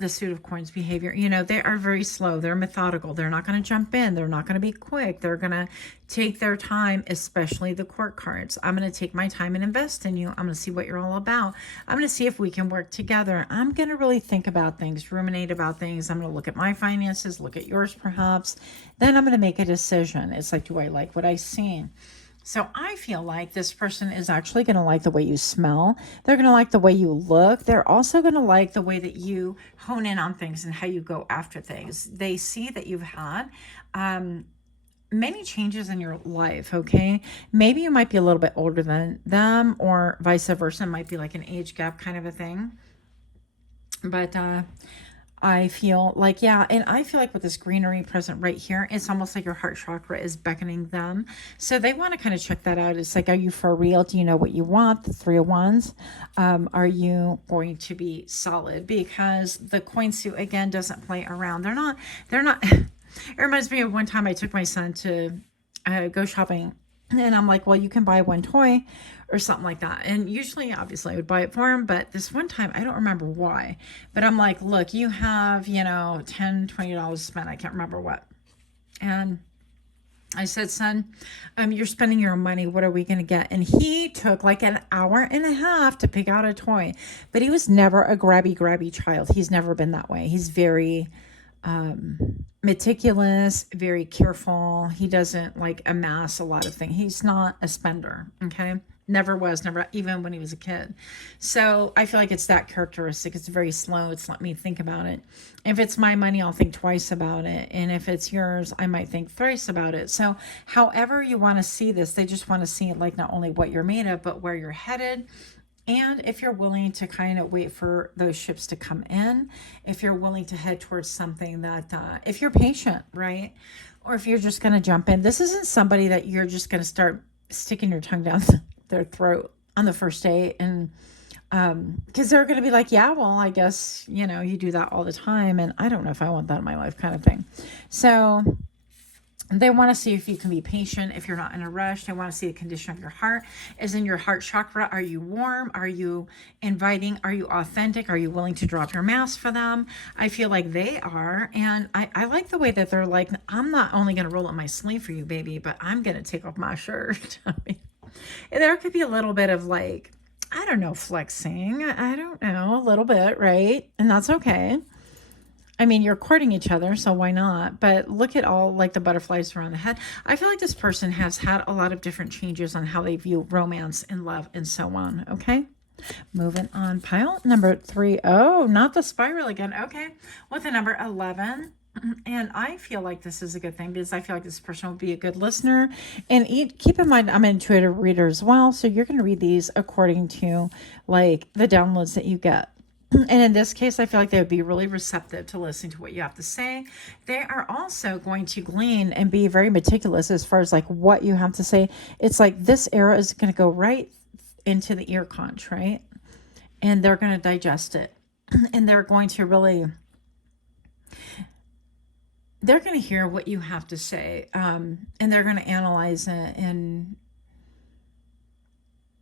the suit of coins behavior, you know, they are very slow. They're methodical. They're not going to jump in. They're not going to be quick. They're going to take their time, especially the court cards. I'm going to take my time and invest in you. I'm going to see what you're all about. I'm going to see if we can work together. I'm going to really think about things, ruminate about things. I'm going to look at my finances, look at yours perhaps. Then I'm going to make a decision. It's like, do I like what I see? So I feel like this person is actually going to like the way you smell. They're going to like the way you look. They're also going to like the way that you hone in on things and how you go after things. They see that you've had many changes in your life, okay? Maybe you might be a little bit older than them or vice versa. It might be like an age gap kind of a thing. But I feel like, yeah, and I feel like with this greenery present right here, it's almost like your heart chakra is beckoning them. So they want to kind of check that out. It's like, are you for real? Do you know what you want? The Three of Wands. Are you going to be solid? Because the coin suit, again, doesn't play around. They're not, it reminds me of one time I took my son to go shopping. And I'm like, well, you can buy one toy or something like that. And usually, obviously, I would buy it for him. But this one time, I don't remember why. But I'm like, look, you have, $10, $20 spent. I can't remember what. And I said, son, you're spending your own money. What are we going to get? And he took like an hour and a half to pick out a toy. But he was never a grabby child. He's never been that way. He's very meticulous, very careful. He doesn't like amass a lot of things. He's not a spender. Okay. Never was, never, even when he was a kid. So I feel like it's that characteristic. It's very slow. It's let me think about it. If it's my money, I'll think twice about it. And if it's yours, I might think thrice about it. So however you want to see this, they just want to see like not only what you're made of, but where you're headed. And if you're willing to kind of wait for those ships to come in, if you're willing to head towards something that, if you're patient, right? Or if you're just going to jump in, this isn't somebody that you're just going to start sticking your tongue down their throat on the first date. And because they're going to be like, yeah, well, I guess, you do that all the time. And I don't know if I want that in my life kind of thing. So they want to see if you can be patient, if you're not in a rush. They want to see the condition of your heart. Is in your heart chakra. Are you warm? Are you inviting? Are you authentic? Are you willing to drop your mask for them? I feel like they are. And I like the way that they're like, I'm not only going to roll up my sleeve for you, baby, but I'm going to take off my shirt. I mean, there could be a little bit of like, I don't know, flexing. I don't know, a little bit, right? And that's okay. I mean, you're courting each other, so why not? But look at all like the butterflies around the head. I feel like this person has had a lot of different changes on how they view romance and love and so on. Okay. Moving on. Pile number 3. Oh, not the spiral again. Okay. With the number 11. And I feel like this is a good thing because I feel like this person will be a good listener. And keep in mind, I'm an intuitive reader as well. So you're going to read these according to like the downloads that you get. And in this case, I feel like they would be really receptive to listening to what you have to say. They are also going to glean and be very meticulous as far as like what you have to say. It's like this arrow is going to go right into the ear conch, right? And they're going to digest it. And they're going to really, they're going to hear what you have to say. And they're going to analyze it. And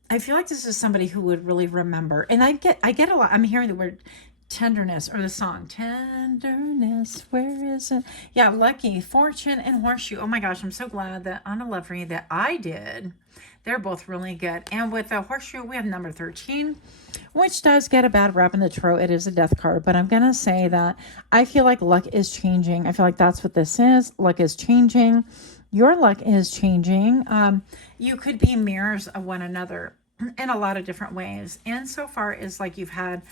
I feel like this is somebody who would really remember. And I get a lot. I'm hearing the word tenderness or the song tenderness. Where is it? Yeah, lucky, fortune, and horseshoe. Oh my gosh, I'm so glad that on a love read that I did. They're both really good. And with the horseshoe, we have number 13, which does get a bad rap in the tarot. It is a death card, but I'm going to say that I feel like luck is changing. I feel like that's what this is. Luck is changing. Your luck is changing. You could be mirrors of one another in a lot of different ways. And so far is like you've had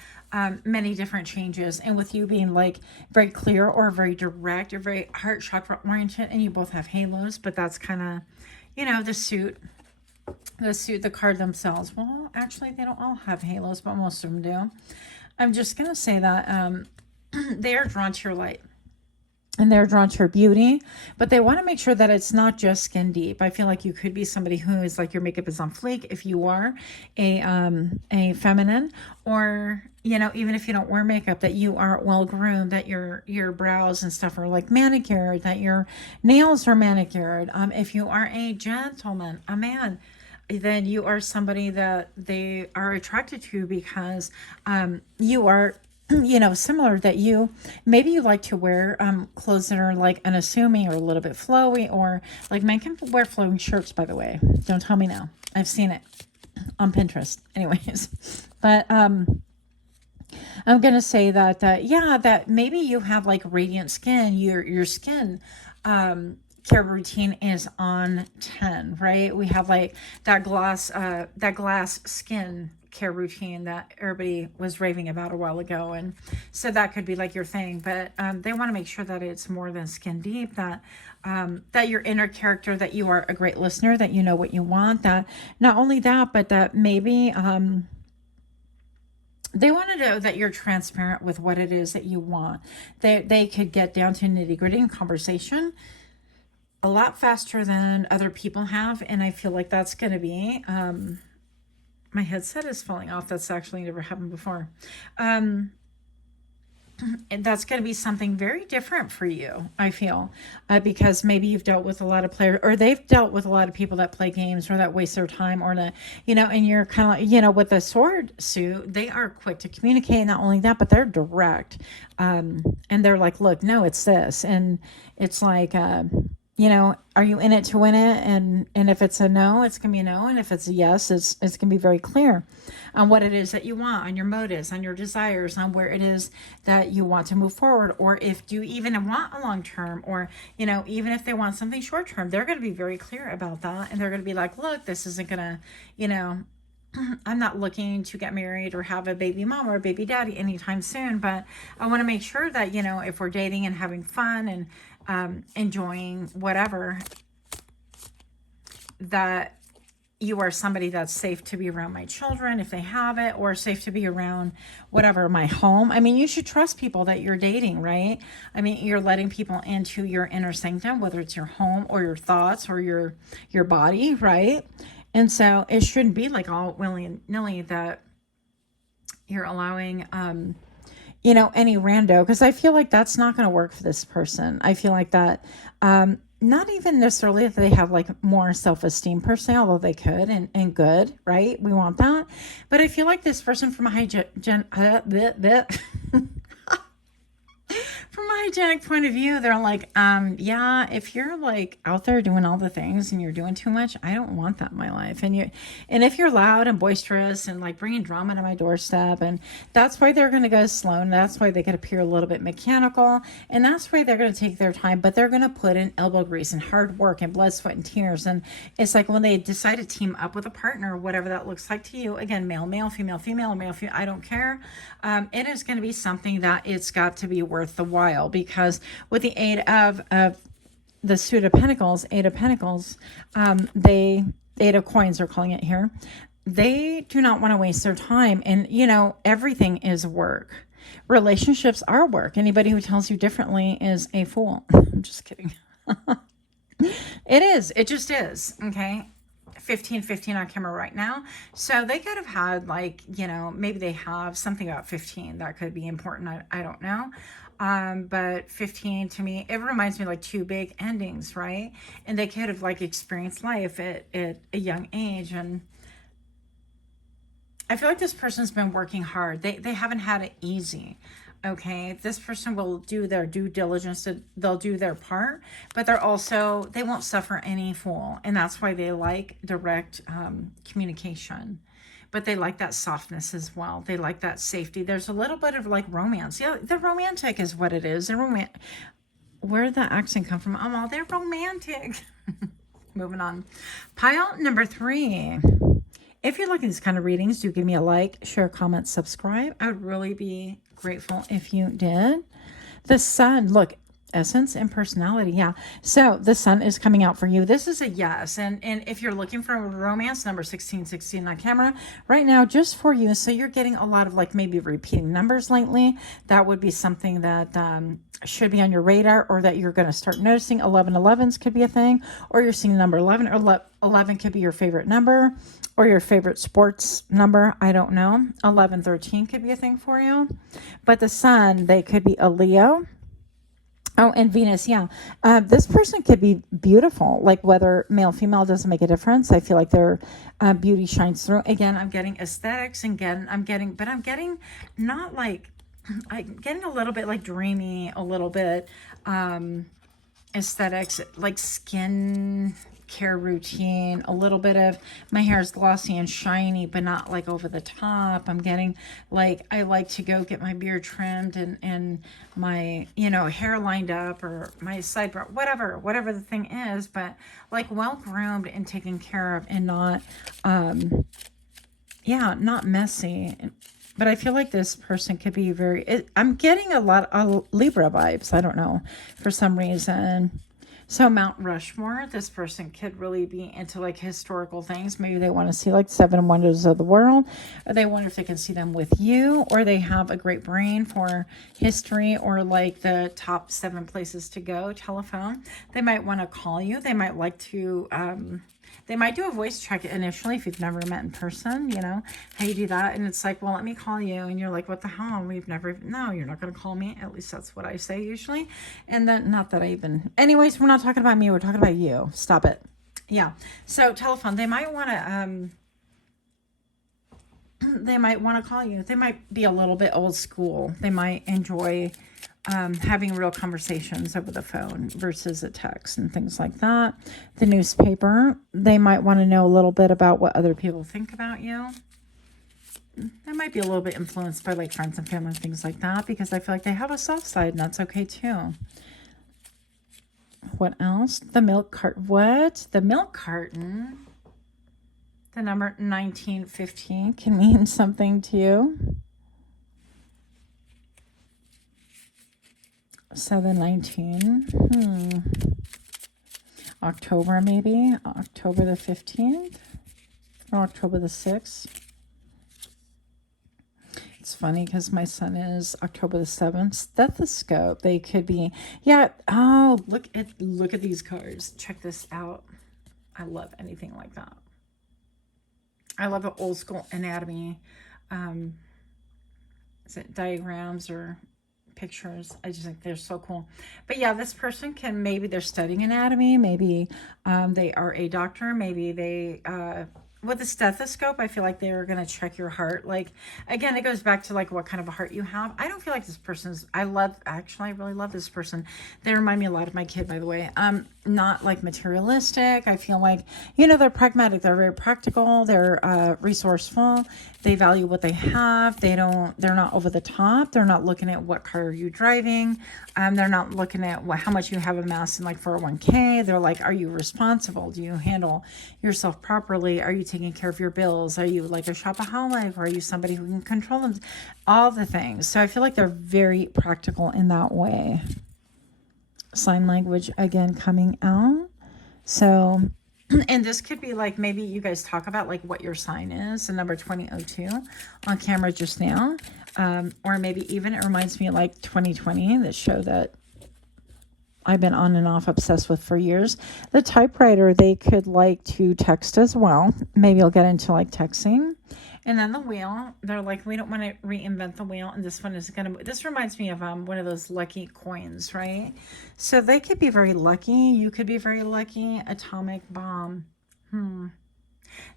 many different changes. And with you being like very clear or very direct, you're very heart chakra oriented, and you both have halos, but that's kind of, the card themselves. Well, actually, they don't all have halos, but most of them do. I'm just going to say that they are drawn to your light. And they're drawn to her beauty, but they want to make sure that it's not just skin deep. I feel like you could be somebody who is like your makeup is on fleek if you are a feminine, or even if you don't wear makeup, that you are well groomed, that your brows and stuff are like manicured, that your nails are manicured. If you are a gentleman, a man, then you are somebody that they are attracted to because you are similar, that maybe you like to wear clothes that are like unassuming or a little bit flowy, or like men can wear flowing shirts, by the way. Don't tell me now. I've seen it on Pinterest. Anyways, but I'm going to say that, that maybe you have like radiant skin. Your skin care routine is on 10, right? We have like that glass skin care routine that everybody was raving about a while ago, and so that could be like your thing. But they want to make sure that it's more than skin deep, that your inner character, that you are a great listener, that you know what you want, that not only that, but that maybe They want to know that you're transparent with what it is that you want. They could get down to nitty gritty in conversation a lot faster than other people have. And I feel like that's going to be, my headset is falling off. That's actually never happened before. And that's going to be something very different for you, I feel, because maybe you've dealt with a lot of players, or they've dealt with a lot of people that play games or that waste their time, or the, and you're kind of like, with the sword suit, they are quick to communicate. Not only that, but they're direct. And they're like, look, no, it's this. And it's like, are you in it to win it? And if it's a no, it's going to be a no. And if it's a yes, it's going to be very clear on what it is that you want, on your motives, on your desires, on where it is that you want to move forward. Or if you even want a long term, or, even if they want something short term, they're going to be very clear about that. And they're going to be like, look, this isn't going to, I'm not looking to get married or have a baby mom or a baby daddy anytime soon, but I want to make sure that, if we're dating and having fun and enjoying whatever, that you are somebody that's safe to be around my children if they have it, or safe to be around whatever, my home. I mean, you should trust people that you're dating, right? I mean, you're letting people into your inner sanctum, whether it's your home or your thoughts or your body, right? And so it shouldn't be like all willy-nilly that you're allowing any rando, because I feel like that's not going to work for this person. I feel like that, not even necessarily if they have like more self-esteem per se, although they could, and good, right? We want that. But I feel like this person from a from a hygienic point of view, they're like, yeah, if you're like out there doing all the things and you're doing too much, I don't want that in my life. And if you're loud and boisterous and like bringing drama to my doorstep, and that's why they're going to go slow, and that's why they could appear a little bit mechanical, and that's why they're going to take their time, but they're going to put in elbow grease and hard work and blood, sweat, and tears. And it's like when they decide to team up with a partner, whatever that looks like to you, again, male, female, female, male, female, I don't care. It is going to be something that it's got to be worth the while. Because with the Eight of the suit of Pentacles, Eight of Pentacles, Eight of Coins, they're calling it here, they do not want to waste their time. And, everything is work. Relationships are work. Anybody who tells you differently is a fool. I'm just kidding. It is. It just is. Okay. 15 on camera right now. So they could have had like, maybe they have something about 15 that could be important. I don't know. But 15 to me, it reminds me like two big endings, right? And they could have like experienced life at a young age. And I feel like this person's been working hard. They haven't had it easy. Okay, this person will do their due diligence. They'll do their part, but they won't suffer any fool. And that's why they like direct communication. But they like that softness as well. They like that safety. There's a little bit of like romance. Yeah, the romantic is what it is. Where did the accent come from? Oh, they're romantic. Moving on. Pile number 3. If you're liking these kind of readings, do give me a like, share, comment, subscribe. I would really be grateful if you did. The Sun, look, essence and personality. Yeah. So the Sun is coming out for you. This is a yes. And if you're looking for a romance, number 1616 on camera right now, just for you. So you're getting a lot of like maybe repeating numbers lately. That would be something that should be on your radar, or that you're going to start noticing. 1111s could be a thing, or you're seeing number 11, or 11 could be your favorite number, or your favorite sports number. I don't know. 1113 could be a thing for you. But the Sun, they could be a Leo. Oh, and Venus, yeah. This person could be beautiful, like whether male, female doesn't make a difference. I feel like their beauty shines through. Again, I'm getting aesthetics, and again, I'm getting not like, I'm getting a little bit like dreamy, a little bit aesthetics, like skin care routine, a little bit of my hair is glossy and shiny, but not like over the top. I'm getting like, I like to go get my beard trimmed and my, hair lined up, or my sideburn, whatever the thing is, but like well groomed and taken care of, and not, not messy. But I feel like this person could be I'm getting a lot of Libra vibes. I don't know, for some reason. So Mount Rushmore, this person could really be into like historical things. Maybe they want to see like 7 wonders of the world, or they wonder if they can see them with you, or they have a great brain for history, or like the top 7 places to go, telephone. They might want to call you. They might like to, they might do a voice check initially if you've never met in person, you know, how you do that. And it's like, well, let me call you. And you're like, what the hell? We've never, no, you're not going to call me. At least that's what I say usually. And then, not that I even, anyways, we're not talking about me. We're talking about you. Stop it. Yeah. So telephone, they might want to, they might want to call you. They might be a little bit old school. They might enjoy having real conversations over the phone versus a text and things like that. The newspaper, they might want to know a little bit about what other people think about you. They might be a little bit influenced by like friends and family and things like that, because I feel like they have a soft side, and that's okay too. What else? The milk carton. What? The milk carton. The number 1915 can mean something to you. 7/19. October, maybe. October the 15th. Or October the 6th. It's funny because my son is October the 7th. Stethoscope. They could be. Yeah. Oh, look at these cards. Check this out. I love anything like that. I love the old school anatomy. Is it diagrams or pictures? I just think they're so cool. But yeah, this person can, maybe they're studying anatomy, maybe they are a doctor, maybe they with a stethoscope, I feel like they're going to check your heart. Like, again, it goes back to like what kind of a heart you have. I don't feel like this person's, I really love this person. They remind me a lot of my kid, by the way. Not like materialistic. I feel like, you know, they're pragmatic. They're very practical. They're resourceful. They value what they have. They're not over the top. They're not looking at what car are you driving. They're not looking at how much you have amassed in like 401k. They're like, are you responsible? Do you handle yourself properly? Are you taking care of your bills? Are you like a shopaholic, or are you somebody who can control them? All the things. So I feel like they're very practical in that way. Sign language again coming out. So, and this could be like, maybe you guys talk about like what your sign is, the number 2002 on camera just now. Or maybe even it reminds me of like 2020, that show that I've been on and off obsessed with for years. The typewriter, they could like to text as well. Maybe I'll get into like texting. And then the wheel, they're like, we don't want to reinvent the wheel. And this one is going to, this reminds me of one of those lucky coins, right? So they could be very lucky. You could be very lucky. Atomic bomb.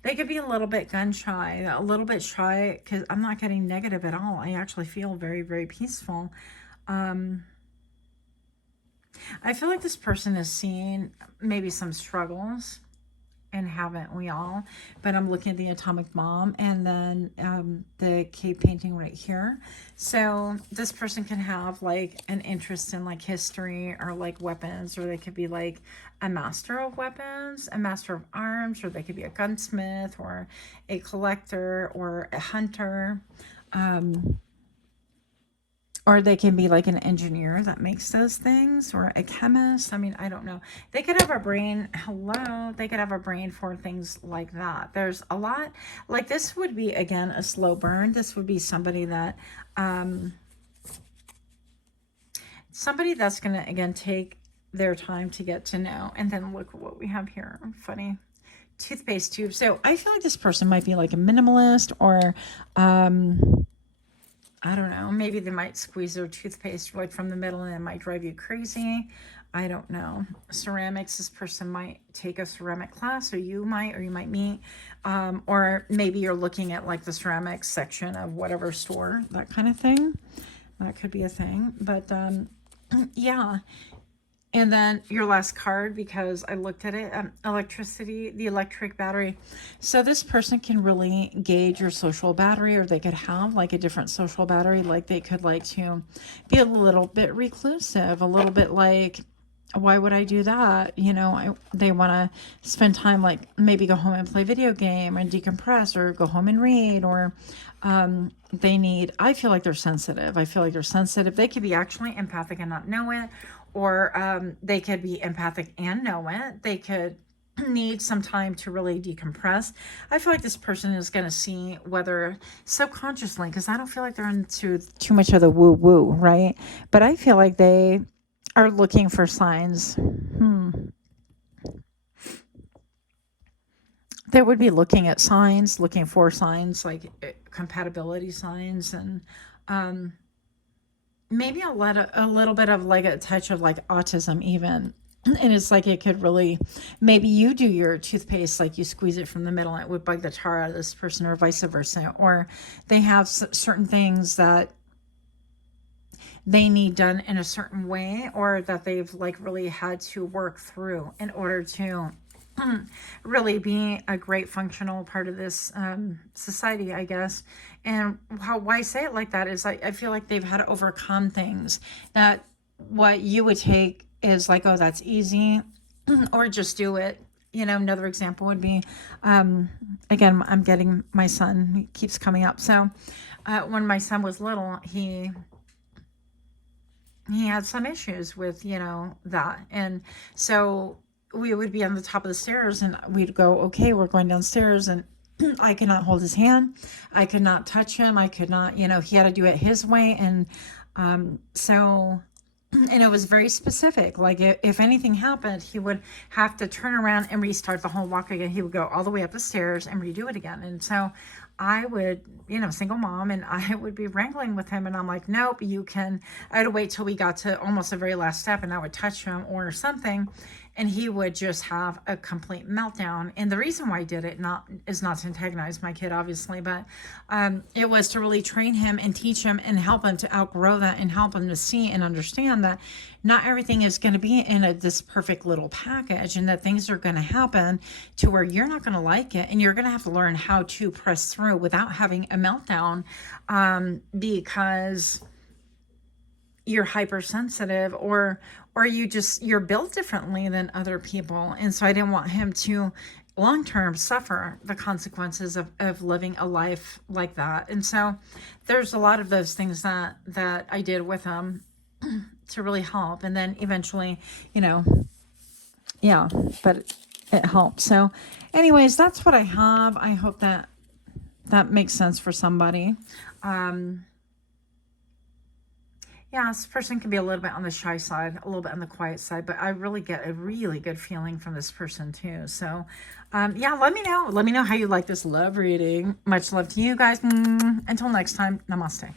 They could be a little bit gun shy, a little bit shy, because I'm not getting negative at all. I actually feel very, very peaceful. I feel like this person has seen maybe some struggles, and haven't we all? But I'm looking at the atomic bomb, and then the cave painting right here. So this person can have like an interest in like history or like weapons, or they could be like a master of weapons, a master of arms, or they could be a gunsmith or a collector or a hunter. Or they can be like an engineer that makes those things, or a chemist. I mean, I don't know. They could have a brain. Hello. They could have a brain for things like that. There's a lot. Like this would be, again, a slow burn. This would be somebody that, somebody that's going to, again, take their time to get to know. And then look at what we have here. Funny. Toothpaste tube. So I feel like this person might be like a minimalist, or, I don't know, maybe they might squeeze their toothpaste right from the middle, and it might drive you crazy. I don't know. Ceramics, this person might take a ceramic class, or you might meet, or maybe you're looking at like the ceramics section of whatever store, that kind of thing. That could be a thing. But yeah. And then your last card, because I looked at it, electricity, the electric battery. So this person can really gauge your social battery, or they could have like a different social battery. Like they could like to be a little bit reclusive, a little bit like why would I do that? You know, they want to spend time, like maybe go home and play video game and decompress, or go home and read, or they need, I feel like they're sensitive. I feel like they're sensitive. They could be actually empathic and not know it, or they could be empathic and know it. They could need some time to really decompress. I feel like this person is going to see whether subconsciously, because I don't feel like they're into too much of the woo woo, right? But I feel like they are looking for signs. They would be looking at signs, looking for signs like compatibility signs, and maybe a little bit of like a touch of like autism even. And it's like it could really, maybe you do your toothpaste, like you squeeze it from the middle and it would bug the tar out of this person, or vice versa. Or they have certain things that they need done in a certain way, or that they've like really had to work through in order to really be a great functional part of this society, I guess. And why I say it like that is I feel like they've had to overcome things that what you would take is like, oh, that's easy, or just do it. You know, another example would be, again, I'm getting my son, he keeps coming up. So when my son was little, he had some issues with, you know, that. And so we would be on the top of the stairs and we'd go, okay, we're going downstairs, and I could not hold his hand. I could not touch him. I could not, you know, he had to do it his way. And and it was very specific. Like if anything happened, he would have to turn around and restart the whole walk again. He would go all the way up the stairs and redo it again. And so I would, you know, single mom, and I would be wrangling with him, and I'm like, nope, I would wait till we got to almost the very last step, and I would touch him or something, and he would just have a complete meltdown. And the reason why I did it is not to antagonize my kid, obviously, but it was to really train him and teach him and help him to outgrow that, and help him to see and understand that not everything is going to be in this perfect little package, and that things are going to happen to where you're not going to like it, and you're going to have to learn how to press through without having a meltdown, because you're hypersensitive, or you're built differently than other people. And so I didn't want him to long term suffer the consequences of living a life like that. And so there's a lot of those things that I did with him to really help. And then eventually, you know, yeah, but it helped. So anyways, that's what I have. I hope that makes sense for somebody. Yeah, this person can be a little bit on the shy side, a little bit on the quiet side, but I really get a really good feeling from this person too. So, yeah, let me know. Let me know how you like this love reading. Much love to you guys. Until next time, namaste.